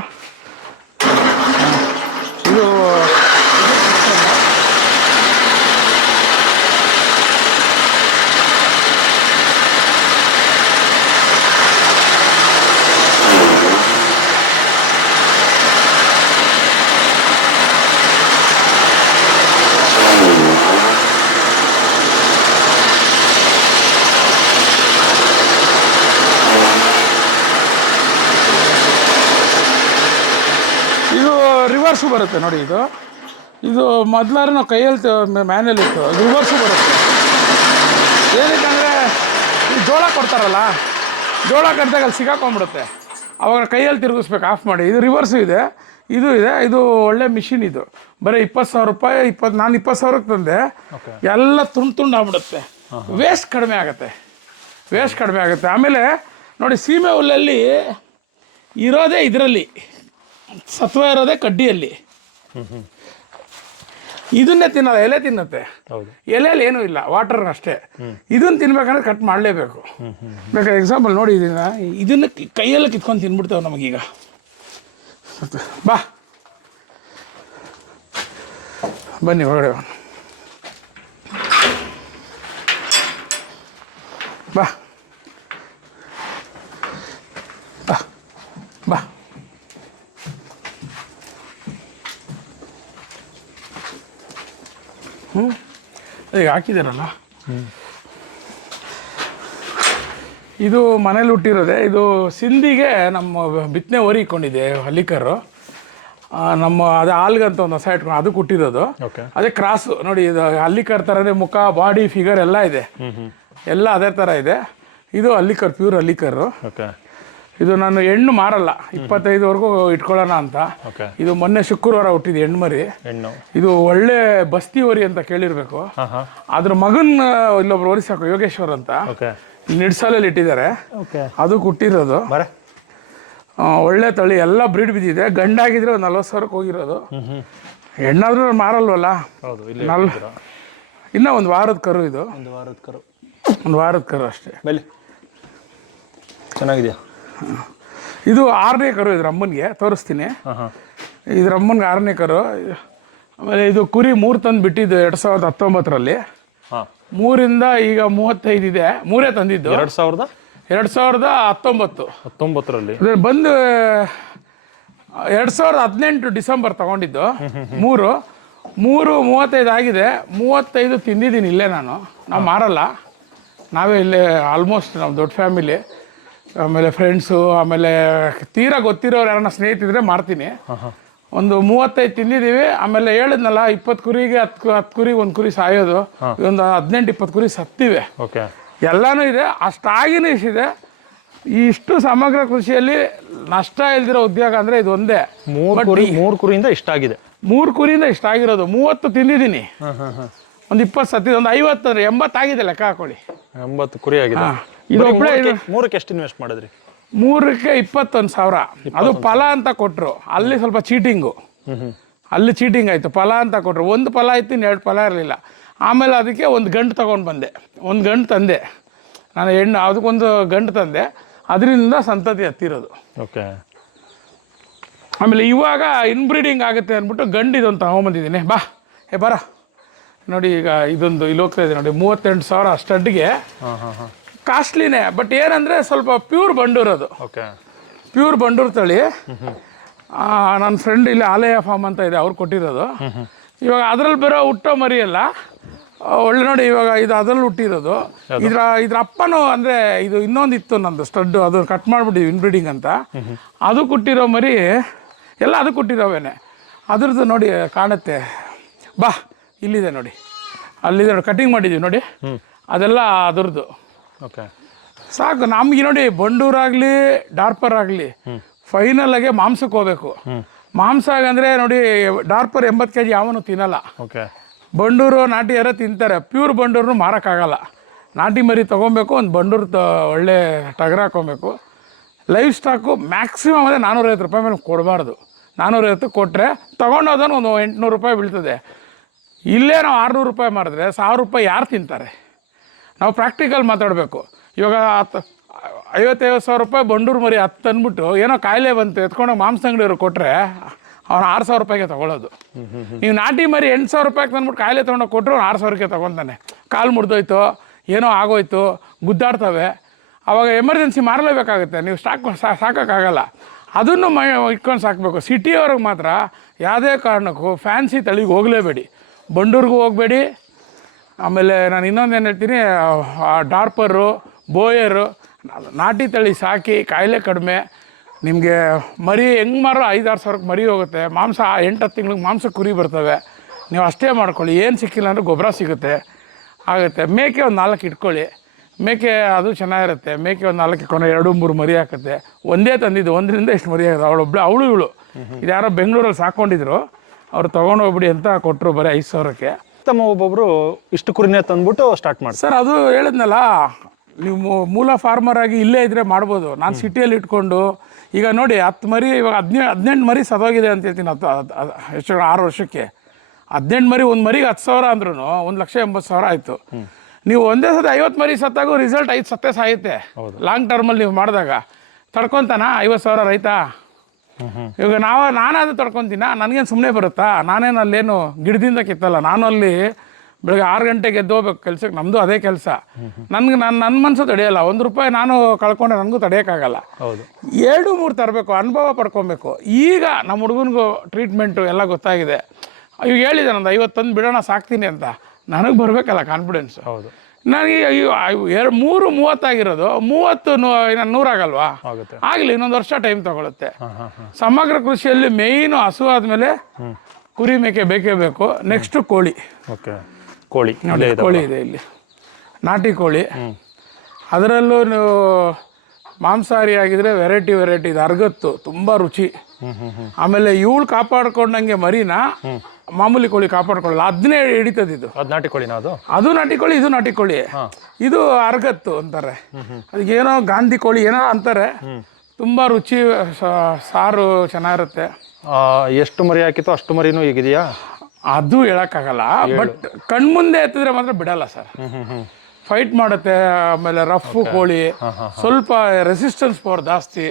ಇದು ರಿವರ್ಸು ಬರುತ್ತೆ ನೋಡಿ. ಇದು ಮೊದಲಾದ್ರೆ ನಾವು ಕೈಯಲ್ಲಿ ಮ್ಯಾನ್ಯಲ್ ಇತ್ತು, ರಿವರ್ಸು ಬರುತ್ತೆ. ಏನಕ್ಕೆ ಅಂದರೆ ಈ ಜೋಳ ಕೊಡ್ತಾರಲ್ಲ, ಜೋಳ ಕಟ್ಟಿದಾಗ ಅಲ್ಲಿ ಸಿಗಾಕೊಂಡ್ಬಿಡುತ್ತೆ. ಅವಾಗ ಕೈಯಲ್ಲಿ ತಿರುಗಿಸ್ಬೇಕು, ಆಫ್ ಮಾಡಿ. ಇದು ರಿವರ್ಸು ಇದೆ, ಇದು ಇದೆ. ಇದು ಒಳ್ಳೆ ಮಿಷಿನ್. ಇದು ಬರೀ 20,000 ರೂಪಾಯಿ. ನಾನು 20,000ಕ್ಕೆ ತಂದೆ. ಎಲ್ಲ ತುಂಡು ಆಗ್ಬಿಡುತ್ತೆ. ವೇಸ್ಟ್ ಕಡಿಮೆ ಆಗುತ್ತೆ. ಆಮೇಲೆ ನೋಡಿ, ಸೀಮೆ ಹುಲ್ಲಲ್ಲಿ ಇರೋದೇ ಇದರಲ್ಲಿ ಸತ್ವ ಇರೋದೇ ಕಡ್ಡಿಯಲ್ಲಿ. ಇದನ್ನೇ ತಿನ್ನಲ್ಲ, ಎಲೆ ತಿನ್ನುತ್ತೆ. ಎಲೆಯಲ್ಲಿ ಏನೂ ಇಲ್ಲ, ವಾಟರ್ ಅಷ್ಟೇ. ಇದನ್ನು ತಿನ್ಬೇಕಂದ್ರೆ ಕಟ್ ಮಾಡಲೇಬೇಕು. ಬೇಕಾದ್ರೆ ಎಕ್ಸಾಂಪಲ್ ನೋಡಿ, ಇದನ್ನು ಕೈಯೆಲ್ಲ ಕಿತ್ಕೊಂಡು ತಿನ್ಬಿಡ್ತೇವೆ ನಮಗೀಗ. ಬನ್ನಿ ಹೊರಗಡೆ. ಬಾ ಬಾ ಬಾ. ಈಗ ಹಾಕಿದಾರಲ್ಲ, ಇದು ಮನೇಲಿ ಹುಟ್ಟಿರೋದೆ. ಇದು ಸಿಂಧಿಗೆ ನಮ್ಮ ಬಿತ್ತನೆ ಓರಿ ಇಟ್ಕೊಂಡಿದೆ ಹಲ್ಲಿಕರು. ನಮ್ಮ ಅದು ಹಾಲ್ಗಂತ ಒಂದು ಹೊಸ ಇಟ್ಕೊಂಡು ಅದಕ್ಕೆ ಹುಟ್ಟಿರೋದು. ಅದೇ ಕ್ರಾಸು ನೋಡಿ, ಇದು ಹಲ್ಲಿಕರ್ ಥರನೇ ಮುಖ, ಬಾಡಿ, ಫಿಗರ್ ಎಲ್ಲ ಇದೆ, ಎಲ್ಲ ಅದೇ ಥರ ಇದೆ. ಇದು ಹಲ್ಲಿಕರ್, ಪ್ಯೂರ್ ಹಲ್ಲಿಕರು. ಇದು ನಾನು ಹೆಣ್ಣು ಮಾರಲ್ಲ, 25ವರೆಗೂ ಇಟ್ಕೊಳ್ಳೋಣ ಅಂತ. ಇದು ಮೊನ್ನೆ ಶುಕ್ರವಾರ ಹುಟ್ಟಿದೆ ಹೆಣ್ಣು ಮರಿ. ಇದು ಒಳ್ಳೆ ಬಸ್ತಿ ಓರಿ ಅಂತ ಕೇಳಿರ್ಬೇಕು. ಅದ್ರ ಮಗನ್ ಇಲ್ಲೊಬ್ರು ಓರಿ ಸಾಕು, ಯೋಗೇಶ್ವರ್ ಅಂತ, ನಿಡ್ಸಾಲಲ್ಲಿ ಇಟ್ಟಿದ್ದಾರೆ. ಅದು ಹುಟ್ಟಿರೋದು ಒಳ್ಳೆ ತಳಿ, ಎಲ್ಲ ಬ್ರೀಡ್ ಬಿದ್ದಿದೆ. ಗಂಡಾಗಿದ್ರೆ ಒಂದು 40,000ಕ್ಕೆ ಹೋಗಿರೋದು. ಹೆಣ್ಣಾದ್ರೂ ಮಾರಲ್ವಲ್ಲ. ಇನ್ನ ಒಂದು ವಾರದ ಕರು ಇದು, ಒಂದು ವಾರದ ಕರು ಅಷ್ಟೇ. ಚೆನ್ನಾಗಿದೆಯಾ? ಇದು 6ನೇ ಕರು, ಇದ್ರ ಅಮ್ಮನಿಗೆ ತೋರಿಸ್ತೀನಿ. ಇದ್ರ ಅಮ್ಮನಿಗೆ 6ನೇ ಕರು. ಆಮೇಲೆ ಇದು ಕುರಿ 3 ತಂದು ಬಿಟ್ಟಿದ್ದು 2019ರಲ್ಲಿ. 3ರಿಂದ ಈಗ 35 ಇದೆ. 3 ತಂದಿದ್ದು 2019ರಲ್ಲಿ. ಬಂದು 2018 ಡಿಸೆಂಬರ್ ತಗೊಂಡಿದ್ದು. 35 ಆಗಿದೆ. 35 ತಿಂದಿದ್ದೀನಿ ಇಲ್ಲೇ ನಾನು. ನಾವು ಮಾರಲ್ಲ, ನಾವೇ ಇಲ್ಲೇ ಆಲ್ಮೋಸ್ಟ್ ನಮ್ಮ ದೊಡ್ಡ ಫ್ಯಾಮಿಲಿ. ಆಮೇಲೆ ಫ್ರೆಂಡ್ಸು, ಆಮೇಲೆ ತೀರಾ ಗೊತ್ತಿರೋರು ಯಾರನ್ನ ಸ್ನೇಹಿತಿದ್ರೆ ಮಾರ್ತೀನಿ. ಒಂದು 35 ತಿಂದಿದ್ದೀವಿ. ಆಮೇಲೆ ಹೇಳಿದ್ನಲ್ಲ, 20 ಕುರಿಗೆ 10 ಕುರಿಗೆ ಒಂದು ಕುರಿ ಸಾಯೋದು, ಒಂದು 18-20 ಕುರಿ ಸತ್ತಿವೆ. ಎಲ್ಲನೂ ಇದೆ. ಅಷ್ಟಾಗಿನೂ ಇಷ್ಟಿದೆ. ಇಷ್ಟು ಸಮಗ್ರ ಕೃಷಿಯಲ್ಲಿ ನಷ್ಟ ಇಲ್ದಿರೋ ಉದ್ಯೋಗ ಅಂದರೆ ಇದು ಒಂದೇ. 3 ಕುರಿಯಿಂದ ಇಷ್ಟ ಆಗಿದೆ. 3 ಕುರಿಯಿಂದ ಇಷ್ಟ ಆಗಿರೋದು. 30 ತಿಂದಿದ್ದೀನಿ, ಒಂದು 20 ಸತ್ತಿದೆ, ಒಂದು 50 ಅಂದರೆ 80 ಆಗಿದೆ ಲೆಕ್ಕ ಹಾಕೊಳ್ಳಿ. 80 ಕುರಿ ಆಗಿದೆ. ಇದು ಒಬ್ಬಳೇ. 3ಕ್ಕೆ ಎಷ್ಟು ಇನ್ವೆಸ್ಟ್ ಮಾಡಿದ್ರಿ? 3ಕ್ಕೆ 21,000. ಅದು ಫಲ ಅಂತ ಕೊಟ್ಟರು. ಅಲ್ಲಿ ಸ್ವಲ್ಪ ಚೀಟಿಂಗು, ಅಲ್ಲಿ ಚೀಟಿಂಗ್ ಆಯಿತು. ಫಲ ಅಂತ ಕೊಟ್ಟರು, ಒಂದು ಫಲ ಆಯ್ತು, ಇನ್ನು 2 ಫಲ ಇರಲಿಲ್ಲ. ಆಮೇಲೆ ಅದಕ್ಕೆ ಒಂದು ಗಂಟು ತೊಗೊಂಡು ಬಂದೆ, ಒಂದು ಗಂಟು ತಂದೆ ನಾನು. ಹೆಣ್ಣು ಅದಕ್ಕೊಂದು ಗಂಟು ತಂದೆ, ಅದರಿಂದ ಸಂತತಿ ಹತ್ತಿರೋದು. ಆಮೇಲೆ ಇವಾಗ ಇನ್ಬ್ರೀಡಿಂಗ್ ಆಗುತ್ತೆ ಅಂದ್ಬಿಟ್ಟು ಗಂಡು ಇದೊಂದು ತಗೊಂಬಂದಿದ್ದೀನಿ. ಬಾ ಬರ ನೋಡಿ. ಈಗ ಇದೊಂದು ಇಲ್ಲಿ ಹೋಗ್ತಾ ಇದೆ ನೋಡಿ, 38,000 ಸ್ಟಡ್ಗೆ. ಕಾಸ್ಟ್ಲಿನೇ, ಬಟ್ ಏನಂದರೆ ಸ್ವಲ್ಪ ಪ್ಯೂರ್ ಬಂಡೂರು. ಅದು ಪ್ಯೂರ್ ಬಂಡೂರು ತಳಿ. ನನ್ನ ಫ್ರೆಂಡ್ ಇಲ್ಲಿ ಆಲಯ ಫಾರ್ಮ್ ಅಂತ ಇದೆ, ಅವ್ರು ಕೊಟ್ಟಿರೋದು. ಇವಾಗ ಅದರಲ್ಲಿ ಬರೋ ಹುಟ್ಟೋ ಮರಿಯಲ್ಲ ಒಳ್ಳೆ ನೋಡಿ. ಇವಾಗ ಇದು ಅದರಲ್ಲಿ ಹುಟ್ಟಿರೋದು. ಇದ್ರ ಅಪ್ಪನೂ ಅಂದರೆ ಇದು ಇನ್ನೊಂದು ಇತ್ತು ನಂದು ಸ್ಟಡ್ಡು, ಅದು ಕಟ್ ಮಾಡಿಬಿಟ್ಟಿದ್ವಿ ಇನ್ಬ್ರೀಡಿಂಗ್ ಅಂತ. ಅದು ಕೊಟ್ಟಿರೋ ಮರಿ ಎಲ್ಲ ಅದು ಕೊಟ್ಟಿರೋವೇನೆ. ಅದ್ರದ್ದು ನೋಡಿ ಕಾಣುತ್ತೆ. ಬಾ ಇಲ್ಲಿದೆ ನೋಡಿ, ಅಲ್ಲಿದೆ ನೋಡಿ, ಕಟಿಂಗ್ ಮಾಡಿದ್ದೀವಿ ನೋಡಿ, ಅದೆಲ್ಲ ಅದ್ರದ್ದು. ಸಾಕು ನಮ್ಗೆ ನೋಡಿ. ಬಂಡೂರಾಗಲಿ ಡಾರ್ಪರ್ ಆಗಲಿ ಫೈನಲ್ ಆಗಿ ಮಾಂಸಕ್ಕೆ ಹೋಗ್ಬೇಕು. ಮಾಂಸ ಆಗಂದ್ರೆ ನೋಡಿ, ಡಾರ್ಪರ್ 80 kg ಯಾವನು ತಿನ್ನಲ್ಲ. ಬಂಡೂರು ನಾಟಿ ಯಾರೋ ತಿಂತಾರೆ. ಪ್ಯೂರ್ ಬಂಡೂರು ಮಾರೋಕ್ಕಾಗಲ್ಲ. ನಾಟಿ ಮರಿ ತೊಗೊಬೇಕು, ಒಂದು ಬಂಡೂರು ಒಳ್ಳೆ ಟಗರ ಹಾಕೊಬೇಕು. ಲೈಫ್ ಸ್ಟಾಕು ಮ್ಯಾಕ್ಸಿಮಮ್ ಅಂದರೆ 450 ರೂಪಾಯಿ ಮೇಲೆ ಕೊಡಬಾರ್ದು. 450 ಕೊಟ್ಟರೆ ತೊಗೊಂಡೋದನ್ನು ಒಂದು 800 ರೂಪಾಯಿ ಬೀಳ್ತದೆ. ಇಲ್ಲೇ ನಾವು 600 ರೂಪಾಯಿ ಮಾಡಿದ್ರೆ 1000 ರೂಪಾಯಿ ಯಾರು ತಿಂತಾರೆ? ನಾವು ಪ್ರಾಕ್ಟಿಕಲ್ ಮಾತಾಡಬೇಕು. ಇವಾಗ 50,000 ರೂಪಾಯಿ ಬಂಡೂರು ಮರಿ 10 ಅಂದ್ಬಿಟ್ಟು ಏನೋ ಕಾಯಿಲೆ ಬಂತು ಎತ್ಕೊಂಡೋಗಿ ಮಾಂಸ ಅಂಗಡಿಯವ್ರು ಕೊಟ್ಟರೆ ಅವ್ನು 6,000 ರೂಪಾಯಿಗೆ ತೊಗೊಳ್ಳೋದು. ನೀವು ನಾಟಿ ಮರಿ 8,000 ರೂಪಾಯಿಗೆ ತಂದ್ಬಿಟ್ಟು ಕಾಯಿಲೆ ತೊಗೊಂಡೋಗಿ ಕೊಟ್ಟರು ಅವ್ನು 6,000ಕ್ಕೆ ತೊಗೊಳ್ತಾನೆ. ಕಾಲು ಮುರಿದೋಯ್ತು, ಏನೋ ಆಗೋಯ್ತು, ಗುದ್ದಾಡ್ತವೆ, ಆವಾಗ ಎಮರ್ಜೆನ್ಸಿ ಮಾರಲೇಬೇಕಾಗುತ್ತೆ. ನೀವು ಸಾಕೋಕ್ಕಾಗಲ್ಲ. ಅದನ್ನು ಇಟ್ಕೊಂಡು ಸಾಕಬೇಕು. ಸಿಟಿಯವ್ರಿಗೆ ಮಾತ್ರ ಯಾವುದೇ ಕಾರಣಕ್ಕೂ ಫ್ಯಾನ್ಸಿ ತಳಿಗೆ ಹೋಗಲೇಬೇಡಿ, ಬಂಡೂರಿಗೂ ಹೋಗಬೇಡಿ. ಆಮೇಲೆ ನಾನು ಇನ್ನೊಂದೇನು ಹೇಳ್ತೀನಿ, ಡಾರ್ಪರು, ಬೋಯರು, ನಾಟಿ ತಳಿ ಸಾಕಿ, ಕಾಯಿಲೆ ಕಡಿಮೆ. ನಿಮಗೆ ಮರಿ ಹೆಂಗೆ ಮಾರೋ 5-6 ಸಾವಿರಕ್ಕೆ ಮರಿ ಹೋಗುತ್ತೆ. ಮಾಂಸ 8-10 ತಿಂಗ್ಳಿಗೆ ಮಾಂಸ ಕುರಿ ಬರ್ತವೆ. ನೀವು ಅಷ್ಟೇ ಮಾಡ್ಕೊಳ್ಳಿ. ಏನು ಸಿಕ್ಕಿಲ್ಲ ಅಂದರೆ ಗೊಬ್ಬರ ಸಿಗುತ್ತೆ, ಆಗುತ್ತೆ. ಮೇಕೆ ಒಂದು 4 ಇಟ್ಕೊಳ್ಳಿ. ಮೇಕೆ ಅದು ಚೆನ್ನಾಗಿರುತ್ತೆ. ಮೇಕೆ ಒಂದು 4 ಇಟ್ಕೊಂಡು 2-3 ಮರಿ ಹಾಕುತ್ತೆ. ಒಂದೇ ತಂದಿದ್ದು, 1ರಿಂದ ಎಷ್ಟು ಮರಿ ಆಗುತ್ತೆ. ಅವಳು ಇವಳು ಇದು ಯಾರೋ ಬೆಂಗಳೂರಲ್ಲಿ ಸಾಕೊಂಡಿದ್ರು, ಅವ್ರು ತೊಗೊಂಡೋಗ್ಬಿಡಿ ಅಂತ ಕೊಟ್ಟರು, ಬರೀ 5,000ಕ್ಕೆ. ತಮ್ಮ ಒಬ್ಬೊಬ್ಬರು ಇಷ್ಟು ಕುರಿನೇ ತಂದ್ಬಿಟ್ಟು ಸ್ಟಾರ್ಟ್ ಮಾಡಿ. ಸರ್ ಅದು ಹೇಳಿದ್ನಲ್ಲ, ನೀವು ಮೂಲ ಫಾರ್ಮರ್ ಆಗಿ ಇಲ್ಲೇ ಇದ್ದರೆ ಮಾಡ್ಬೋದು. ನಾನು ಸಿಟಿಯಲ್ಲಿ ಇಟ್ಕೊಂಡು ಈಗ ನೋಡಿ 10 ಮರಿ, ಇವಾಗ 18 ಮರಿ ಸದೋಗಿದೆ ಅಂತ ಹೇಳ್ತೀನಿ. ಎಷ್ಟು 6 ವರ್ಷಕ್ಕೆ 18 ಮರಿ, ಒಂದು ಮರಿಗೆ 10,000 ಅಂದ್ರೂ 1,80,000 ಆಯಿತು. ನೀವು ಒಂದೇ ಸತಿ 50 ಮರಿ ಸತ್ತಾಗೂ ರಿಸಲ್ಟ್ 5 ಸತ್ತೇ ಸಾಯುತ್ತೆ. ಲಾಂಗ್ ಟರ್ಮಲ್ಲಿ ನೀವು ಮಾಡಿದಾಗ ತಡ್ಕೊತಾನ 50,000 ರೈತ? ಇವಾಗ ನಾನಾದರೂ ತಡ್ಕೊತೀನ? ನನಗೇನು ಸುಮ್ಮನೆ ಬರುತ್ತಾ? ನಾನೇನು ಅಲ್ಲೇನು ಗಿಡದಿಂದ ಕಿತ್ತಲ್ಲ. ನಾನು ಅಲ್ಲಿ ಬೆಳಗ್ಗೆ 6 ಗಂಟೆಗೆ ಎದ್ದು ಹೋಗ್ಬೇಕು ಕೆಲ್ಸಕ್ಕೆ, ನಮ್ಮದು ಅದೇ ಕೆಲಸ. ನನ್ನ ಮನಸ್ಸು ತಡೆಯಲ್ಲ, ₹1 ನಾನು ಕಳ್ಕೊಂಡೆ ನನಗೂ ತಡೆಯೋಕ್ಕಾಗಲ್ಲ. ಹೌದು. 2-3 ತರಬೇಕು, ಅನುಭವ ಪಡ್ಕೊಬೇಕು. ಈಗ ನಮ್ಮ ಹುಡುಗನಿಗೂ ಟ್ರೀಟ್ಮೆಂಟು ಎಲ್ಲ ಗೊತ್ತಾಗಿದೆ. ಇವಾಗ ಹೇಳಿದೆ ನಂದು 50 ತಂದು ಬಿಡೋಣ ಸಾಕ್ತೀನಿ ಅಂತ, ನನಗೆ ಬರಬೇಕಲ್ಲ ಕಾನ್ಫಿಡೆನ್ಸ್. ಹೌದು. ನನಗೆ 3:30 ಆಗಿರೋದು 100 ಆಗಲ್ವಾ? ಆಗುತ್ತೆ. ಆಗಲಿ, ಇನ್ನೊಂದು ವರ್ಷ ಟೈಮ್ ತಗೊಳುತ್ತೆ. ಸಮಗ್ರ ಕೃಷಿಯಲ್ಲಿ ಮೇಯ್ನು ಹಸು ಆದಮೇಲೆ ಕುರಿ ಮೇಕೆ ಬೇಕೇ ಬೇಕು. ನೆಕ್ಸ್ಟು ಕೋಳಿ. ಓಕೆ. ಕೋಳಿ ನೋಡಿ, ಕೋಳಿ ಇದೆ ಇಲ್ಲಿ, ನಾಟಿ ಕೋಳಿ. ಅದರಲ್ಲೂ ನೀವು ಮಾಂಸಾಹಾರಿ ಆಗಿದ್ರೆ ವೆರೈಟಿ ಇದು ಅರ್ಗತ್ತು, ತುಂಬ ರುಚಿ. ಆಮೇಲೆ ಇವಳು ಕಾಪಾಡ್ಕೊಂಡಂಗೆ ಮರಿನ ಮಾಮೂಲಿ ಕೋಳಿ ಕಾಪಾಡ್ಕೊಳ್ಳಲ್ಲ, ಅದನ್ನೇ ಹಿಡಿತದೆ ಇದು. ಅದು ನಾಟಿ ಕೋಳಿನ? ಅದು ನಾಟಿ ಕೋಳಿ, ಇದು ನಾಟಿ ಕೋಳಿ. ಇದು ಅರ್ಗತ್ತು ಅಂತಾರೆ, ಅದಕ್ಕೇನೋ ಗಾಂಧಿ ಕೋಳಿ ಏನೋ ಅಂತಾರೆ. ತುಂಬ ರುಚಿ, ಸಾರು ಚೆನ್ನಾಗಿರುತ್ತೆ. ಎಷ್ಟು ಮರಿ ಹಾಕಿತ್ತು ಅಷ್ಟು ಮರಿನೂ ಈಗಿದೆಯಾ? ಅದು ಹೇಳೋಕ್ಕಾಗಲ್ಲ, ಬಟ್ ಕಣ್ಮುಂದೆ ಎತ್ತಿದ್ರೆ ಮಾತ್ರ ಬಿಡಲ್ಲ ಸರ್. ಫೈಟ್ ಮಾಡುತ್ತೆ. ಆಮೇಲೆ ರಫ್ ಕೋಳಿ, ಸ್ವಲ್ಪ ರೆಸಿಸ್ಟೆನ್ಸ್ ಪವರ್ ಜಾಸ್ತಿ.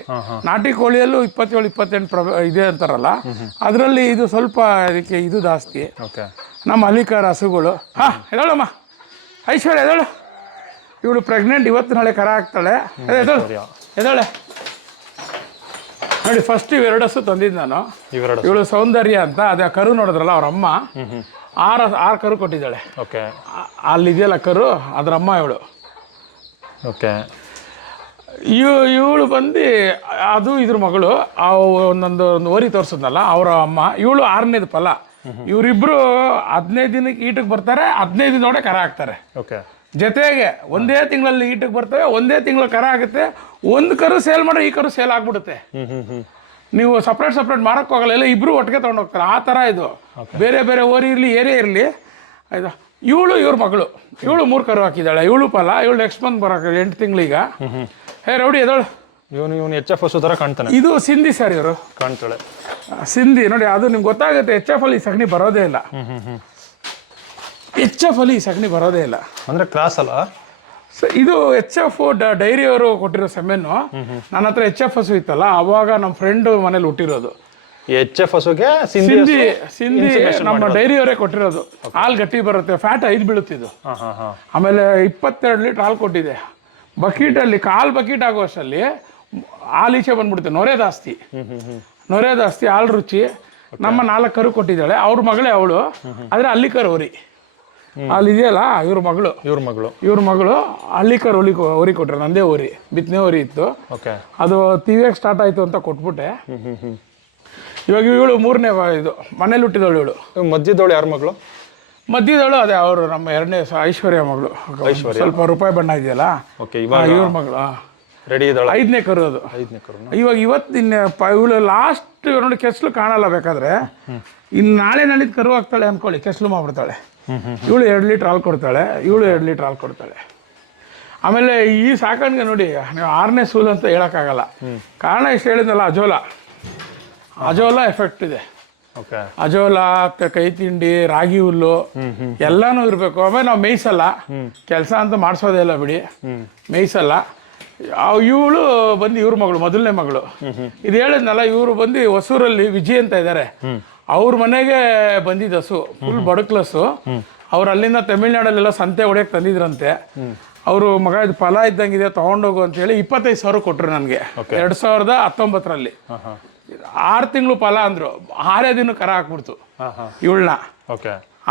ನಾಟಿ ಕೋಳಿಯಲ್ಲೂ 27-28 ಇದೆ ಅಂತಾರಲ್ಲ, ಅದರಲ್ಲಿ ಇದು ಸ್ವಲ್ಪ ಅದಕ್ಕೆ ಇದು ಜಾಸ್ತಿ. ನಮ್ಮ ಹಳ್ಳಿಕಾರ ಹಸುಗಳು. ಎದಳಮ್ಮ ಐಶ್ವರ್ಯ, ಎದಳು. ಇವಳು ಪ್ರೆಗ್ನೆಂಟ್, ಇವತ್ತು ನಾಳೆ ಕರ ಆಗ್ತಾಳೆ. ಎದಳೆ ನೋಡಿ. ಫಸ್ಟ್ ಇವೆರಡು ಹಸು ತಂದಿದ್ದು ನಾನು. ಇವಳು ಸೌಂದರ್ಯ ಅಂತ, ಅದೇ ಕರು ನೋಡಿದ್ರಲ್ಲ ಅವ್ರ ಅಮ್ಮ, 6 ಕರು ಕೊಟ್ಟಿದ್ದಾಳೆ. ಓಕೆ. ಅಲ್ಲಿದೆಯಲ್ಲ ಕರು, ಅದ್ರ ಅಮ್ಮ ಇವಳು. ಓಕೆ. ಇವಳು ಬಂದು ಅದು ಇದ್ರ ಮಗಳು. ಒಂದೊಂದು ಓರಿ ತೋರಿಸಿದ್ನಲ್ಲ ಅವರ ಅಮ್ಮ. ಇವಳು 6ನೇದು ಫಲ. ಇವರಿಬ್ರು 15 ದಿನಕ್ಕೆ ಈಟಕ್ಕೆ ಬರ್ತಾರೆ, 15 ದಿನದೊಳಗೆ ಕರ ಹಾಕ್ತಾರೆ. ಓಕೆ. ಜೊತೆಗೆ ಒಂದೇ ತಿಂಗಳಲ್ಲಿ ಈಟಕ್ಕೆ ಬರ್ತವೆ, ಒಂದೇ ತಿಂಗಳು ಕರ ಆಗುತ್ತೆ. ಒಂದು ಕರು ಸೇಲ್ ಮಾಡ್ರೆ ಈ ಕರು ಸೇಲ್ ಆಗ್ಬಿಡುತ್ತೆ. ನೀವು ಸಪ್ರೇಟ್ ಮಾರಕ್ಕೆ ಹೋಗಲ್ಲ, ಎಲ್ಲ ಇಬ್ರು ಒಟ್ಟಿಗೆ ತೊಗೊಂಡೋಗ್ತಾರೆ. ಆ ಥರ ಇದು. ಬೇರೆ ಓರಿ ಇರಲಿ, ಏರಿಯಾ ಇರಲಿ. ಆಯ್ತಾ? ಇವ್ರ ಮಗಳು. ಇವಳು 3 ಕರು ಹಾಕಿದ್ದಾಳೆ. ಇವಳು ಫಲ. ಇವಳು ನೆಕ್ಸ್ಟ್ ಮಂತ್ ಬರೋಕೆ 8 ತಿಂಗಳೀಗ. ಹೇ ರೌಡಿ ಎದಳು. ಇವನು HF ಹಸು ಥರ ಕಾಣ್ತಾನೆ. ಇದು ಸಿಂಧಿ ಸರ್, ಇವರು ಕಾಣ್ತಾಳೆ ಸಿಂಧಿ. ನೋಡಿ, ಅದು ನಿಮ್ಗೆ ಗೊತ್ತಾಗುತ್ತೆ. HF ಅಲ್ಲಿ ಸಗಣಿ ಬರೋದೇ ಇಲ್ಲ. HF ಅಲ್ಲಿ ಸಗಣಿ ಬರೋದೇ ಇಲ್ಲ. ಅಂದರೆ ಕ್ರಾಸ್ ಅಲ್ಲ ಇದು. HF ಡೈರಿಯವರು ಕೊಟ್ಟಿರೋ ಸೆಮೆನ್ನು. ನನ್ನ ಹತ್ರ HF ಹಸು ಇತ್ತಲ್ಲ, ಅವಾಗ ನಮ್ಮ ಫ್ರೆಂಡ್ ಮನೇಲಿ ಹುಟ್ಟಿರೋದು. HF ಹಸುಗೆ ಸಿಂಧಿ ನಮ್ಮ ಡೈರಿಯವರೇ ಕೊಟ್ಟಿರೋದು. ಹಾಲು ಗಟ್ಟಿ ಬರುತ್ತೆ, ಫ್ಯಾಟ್ 5 ಬೀಳುತ್ತಿದ್ದು. ಆಮೇಲೆ 22 ಲೀಟ್ರ್ ಹಾಲು ಕೊಟ್ಟಿದೆ. ಬಕೀಟಲ್ಲಿ 1/4 ಬಕೀಟ್ ಆಗೋ ಅಷ್ಟರಲ್ಲಿ ಹಾಲು ಈಚೆ ಬಂದ್ಬಿಡುತ್ತೆ. ನೊರೆ ಜಾಸ್ತಿ, ಹಾಲು ರುಚಿ. ನಮ್ಮ 4 ಕರು ಕೊಟ್ಟಿದ್ದಾಳೆ. ಅವ್ರ ಮಗಳೇ ಅವಳು, ಆದರೆ ಅಲ್ಲಿ ಕರು ಹೊರಿ. ಅಲ್ಲಿದೆಯಲ್ಲ ಇವ್ರ ಮಗಳು ಹಳ್ಳಿಕರ್ ಹೊರಿ ಕೊಟ್ರೆ. ನಂದೇ ಹೊರಿ, ಬಿತ್ತನೆ ಹೊರಿ ಇತ್ತು. ಅದು ತಿವಿಯಾಗಿ ಸ್ಟಾರ್ಟ್ ಆಯ್ತು ಅಂತ ಕೊಟ್ಬಿಟ್ಟೆ. ಇವಾಗ ಇವಳು 3ನೇ ಇದು, ಮನೇಲಿ ಹುಟ್ಟಿದವಳು ಇವಳು. ಮಧ್ಯದವಳು ಯಾರ ಮಗಳು? ಮಧ್ಯದವಳು ಅದೇ ಅವರು ನಮ್ಮ 2ನೇ ಐಶ್ವರ್ಯ ಮಗಳು. ಸ್ವಲ್ಪ ರೂಪಾಯಿ ಬಣ್ಣ ಇದೆಯಲ್ಲ, ಇವ್ರ ಮಗಳು. ರೆಡಿ ಇದ್ದಾಳೆ. 5ನೇ ಕರು ಅದು. ಇವಾಗ ಇವತ್ತಿನ ಇವಳು ಲಾಸ್ಟ್ ನೋಡಿ, ಕೆಸ್ಲು ಕಾಣಲ್ಲ. ಬೇಕಾದ್ರೆ ಇನ್ನು ನಾಳಿದ್ದು ಕರು ಹಾಕ್ತಾಳೆ ಅನ್ಕೊಳ್ಳಿ, ಕೆಸ್ಲು ಮಾಡ್ಬಿಡ್ತಾಳೆ. ಇವಳು 2 ಲೀಟ್ರ್ ಹಾಲು ಕೊಡ್ತಾಳೆ. ಆಮೇಲೆ ಈ ಸಾಕಾಣಿಕೆ ನೋಡಿ, ನೀವು 6ನೇ ಸೂಲು ಅಂತ ಹೇಳೋಕ್ಕಾಗಲ್ಲ. ಕಾರಣ ಇಷ್ಟು ಹೇಳಿದ್ನಲ್ಲ, ಅಜೋಲಾ ಎಫೆಕ್ಟ್ ಇದೆ. ಅಜೋಲಾ, ಕೈ ತಿಂಡಿ, ರಾಗಿ ಹುಲ್ಲು ಎಲ್ಲಾನು ಇರಬೇಕು. ಆಮೇಲೆ ನಾವು ಮೇಯ್ಸಲ್ಲ, ಕೆಲಸ ಅಂತ ಮಾಡಿಸೋದೇ ಇಲ್ಲ ಬಿಡಿ, ಮೇಯ್ಸಲ್ಲ. ಇವಳು ಬಂದು ಇವ್ರ ಮಗಳು, ಮೊದಲನೇ ಮಗಳು. ಇದು ಹೇಳಿದ್ನಲ್ಲ, ಇವರು ಬಂದು ಹೊಸೂರಲ್ಲಿ ವಿಜಯ್ ಅಂತ ಇದ್ದಾರೆ. ಅವ್ರ ಮನೆಗೆ ಬಂದಿದ್ದ ಹಸು, ಫುಲ್ ಬಡಕ್ಲಸ್ಸು. ಅವ್ರು ಅಲ್ಲಿಂದ ತಮಿಳ್ನಾಡಲ್ಲೆಲ್ಲ ಸಂತೆ ಹೊಡೆಯಕ್ಕೆ ತಂದಿದ್ರಂತೆ. ಅವರು ಮಗ ಇದು ಫಲ ಇದ್ದಂಗಿದೆ ತೊಗೊಂಡೋಗು ಅಂತೇಳಿ 25,000 ಕೊಟ್ಟರು ನನಗೆ 2019ರಲ್ಲಿ. 6 ತಿಂಗಳು ಫಲ ಅಂದರು. 6 ದಿನ ಕರ ಹಾಕ್ಬಿಡ್ತು ಇವಳನ್ನ.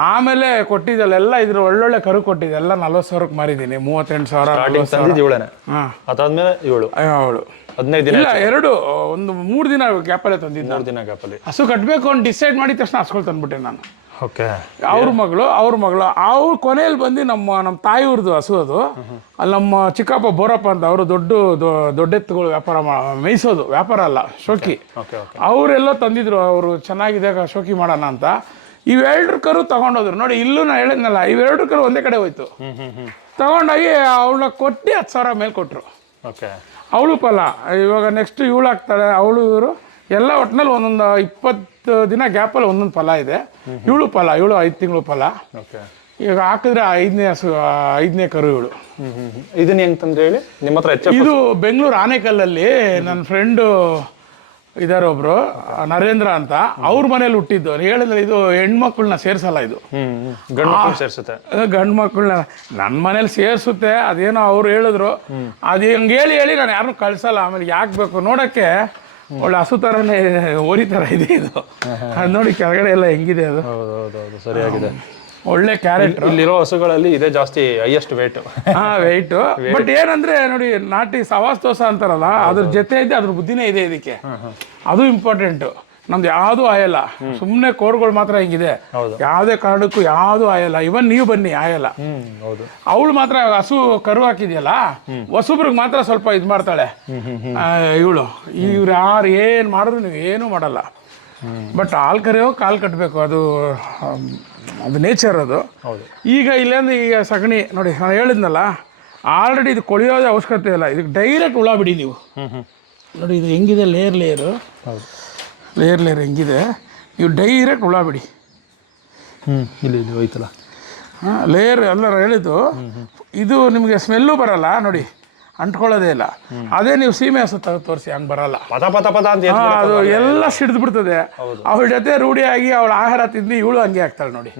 ಆಮೇಲೆ ಕೊಟ್ಟಿದ್ದೆಲ್ಲ ಇದ್ರ ಒಳ್ಳೊಳ್ಳೆ ಕರು ಕೊಟ್ಟಿದ್ದೆ ಎಲ್ಲ 40,000ಕ್ಕೆ ಮಾರಿದ್ದೀನಿ. 38,000. ಅದಾದ್ಮೇಲೆ ಅವಳು 15 ದಿನ ಇಲ್ಲ, 3 ದಿನ ಗ್ಯಾಪಲ್ಲೇ ತಂದಿದ್ದು. 3 ದಿನ ಗ್ಯಾಪಲ್ಲಿ ಹಸು ಕಟ್ಟಬೇಕು ಅಂತ ಡಿಸೈಡ್ ಮಾಡಿದ ತಕ್ಷಣ ಹಸುಗಳು ತಂದ್ಬಿಟ್ಟೆ ನಾನು. ಅವ್ರ ಮಗಳು ಅವ್ರು ಕೊನೆಯಲ್ಲಿ ಬಂದು ನಮ್ಮ ತಾಯಿಯವ್ರದ್ದು ಹಸು ಅದು. ಅಲ್ಲಿ ನಮ್ಮ ಚಿಕ್ಕಪ್ಪ ಬೋರಪ್ಪ ಅಂತ, ಅವರು ದೊಡ್ಡ ಎತ್ತುಗಳು ವ್ಯಾಪಾರ ಮೇಯಿಸೋದು, ವ್ಯಾಪಾರ ಅಲ್ಲ, ಶೋಕಿ. ಅವರೆಲ್ಲ ತಂದಿದ್ರು. ಅವರು ಚೆನ್ನಾಗಿದೆ ಶೋಕಿ ಮಾಡೋಣ ಅಂತ. ಇವೆರಡು ಕರು ತಗೊಂಡೋದ್ರು. ನೋಡಿ, ಇಲ್ಲೂ ನಾ ಹೇಳಿದ್ನಲ್ಲ, ಇವೆರಡು ಕರು ಒಂದೇ ಕಡೆ ಹೋಯ್ತು. ತಗೊಂಡೋಗಿ ಅವಳನ್ನ ಕೊಟ್ಟು 10,000 ಮೇಲೆ ಕೊಟ್ಟರು. ಅವಳು ಫಲ. ಇವಾಗ ನೆಕ್ಸ್ಟ್ ಇವಳು ಆಗ್ತಾಳೆ. ಇವರು ಎಲ್ಲ ಒಟ್ಟಿನಲ್ಲಿ ಒಂದೊಂದು 20 ದಿನ ಗ್ಯಾಪಲ್ಲಿ ಒಂದೊಂದು ಫಲ ಇದೆ. ಇವಳು 5 ತಿಂಗಳು ಫಲ. ಈಗ ಹಾಕಿದ್ರೆ 5ನೇ ಕರು ಇವಳು. ಇದನ್ನ ಹೆಂಗ್ ತಂದ್ರೆ ಹೇಳಿ ನಿಮ್ಮ ಹತ್ರ? ಇದು ಬೆಂಗಳೂರು ಆನೇಕಲ್ಲಲ್ಲಿ ನನ್ನ ಫ್ರೆಂಡು ಇದಾರೆ ಒಬ್ರು ನರೇಂದ್ರ ಅಂತ, ಅವ್ರ ಮನೇಲಿ ಹುಟ್ಟಿದ್ದು. ಹೇಳಿದ್ರೆ ಇದು ಹೆಣ್ಮಕ್ಳನ್ನ ಸೇರ್ಸಲ್ಲ ಇದು, ಗಂಡು ಮಕ್ಕಳು ಸೇರ್ಸುತ್ತೆ. ಗಂಡು ಮಕ್ಕಳನ್ನ ನನ್ನ ಮನೇಲಿ ಸೇರಿಸುತ್ತೆ. ಅದೇನೋ ಅವ್ರು ಹೇಳಿದ್ರು, ಅದು ಹಂಗೆ ಹೇಳಿ ನಾನು ಯಾರನ್ನೂ ಕಳ್ಸಲ್ಲ. ಆಮೇಲೆ ಯಾಕೆ ಬೇಕು ನೋಡೋಕ್ಕೆ ಒಳ್ಳೆ ಹಸು ಥರನೇ ಓರಿ ಥರ ಇದೆ ಇದು. ಅದು ನೋಡಿ ಕೆಳಗಡೆ ಎಲ್ಲ ಹೆಂಗಿದೆ ಅದು. ಹೌದೌದು, ಸರಿಯಾಗಿದೆ. ಒಳ್ಳೆ ಕ್ಯಾರೆಕ್ಟರ್. ಇಲ್ಲಿರೋ ಹಸುಗಳಲ್ಲಿ ಇದೆ ಜಾಸ್ತಿ ಹೈಯೆಸ್ಟ್ ವೇಟ್. ವೆಯ್ಟ್. ಬಟ್ ಏನಂದ್ರೆ ನೋಡಿ, ನಾಟಿ ಸವಾಸ್ ದೋಸೆ ಅಂತಾರಲ್ಲ, ಅದ್ರ ಜೊತೆ ಇದೆ, ಅದ್ರ ಬುದ್ಧಿನೇ ಇದೆ ಇದಕ್ಕೆ. ಅದು ಇಂಪಾರ್ಟೆಂಟ್. ನಮ್ದು ಯಾವುದು ಆಯಲ್ಲ, ಸುಮ್ಮನೆ ಕೋರ್ಗಳು ಮಾತ್ರ ಹಿಂಗಿದೆ. ಯಾವುದೇ ಕಾರಣಕ್ಕೂ ಯಾವುದು ಆಯಲ್ಲ. ಇವನ್ ನೀವು ಬನ್ನಿ, ಆಯಲ್ಲ. ಹೌದು. ಅವಳು ಮಾತ್ರ ಹಸು ಕರು ಹಾಕಿದ್ಯಲ್ಲ, ಹೊಸಬ್ರಿಗೆ ಮಾತ್ರ ಸ್ವಲ್ಪ ಇದು ಮಾಡ್ತಾಳೆ ಇವಳು. ಇವ್ರು ಯಾರು ಏನು ಮಾಡಿದ್ರು ನೀವು ಏನೂ ಮಾಡಲ್ಲ. ಬಟ್ ಹಾಲು ಕರೆಯೋ ಕಾಲು ಕಟ್ಟಬೇಕು, ಅದು ನೇಚರ್ ಅದು. ಈಗ ಇಲ್ಲೇಂದ್ರೆ ಈಗ ಸಗಣಿ ನೋಡಿ, ನಾನು ಹೇಳಿದ್ನಲ್ಲ, ಆಲ್ರೆಡಿ ಇದು ಕೊಳೆಯೋದೇ ಅವಶ್ಯಕತೆ ಇಲ್ಲ. ಇದಕ್ಕೆ ಡೈರೆಕ್ಟ್ ಹುಳ ಬಿಡಿ ನೀವು. ನೋಡಿ ಇದು ಹೆಂಗಿದೆ, ಲೇಯರ್ ಹೆಂಗಿದೆ. ನೀವು ಡೈರೆಕ್ಟ್ ಹುಳ ಬಿಡಿ. ಇಲ್ಲಿ ಹೋಯ್ತಲ್ಲ ಲೇಯರ್ ಎಲ್ಲ ಹೇಳಿದ್ದು. ಇದು ನಿಮಗೆ ಸ್ಮೆಲ್ಲು ಬರಲ್ಲ ನೋಡಿ, ಅಂಟ್ಕೊಳ್ಳೋದೇ ಇಲ್ಲ. ಅದೇ ನೀವು ಸೀಮೆ ಹಸು ತೋರಿಸಿ, ಹಂಗೆ ಬರಲ್ಲ. ಪದ ಅಂತ ಅದು ಎಲ್ಲ ಸಿಡಿದು ಬಿಡ್ತದೆ. ಅವಳ ಜೊತೆ ರೂಢಿಯಾಗಿ ಅವಳ ಆಹಾರ ತಿಂದು ಇವಳು ಹಂಗೆ ಆಗ್ತಾಳೆ ನೋಡಿ.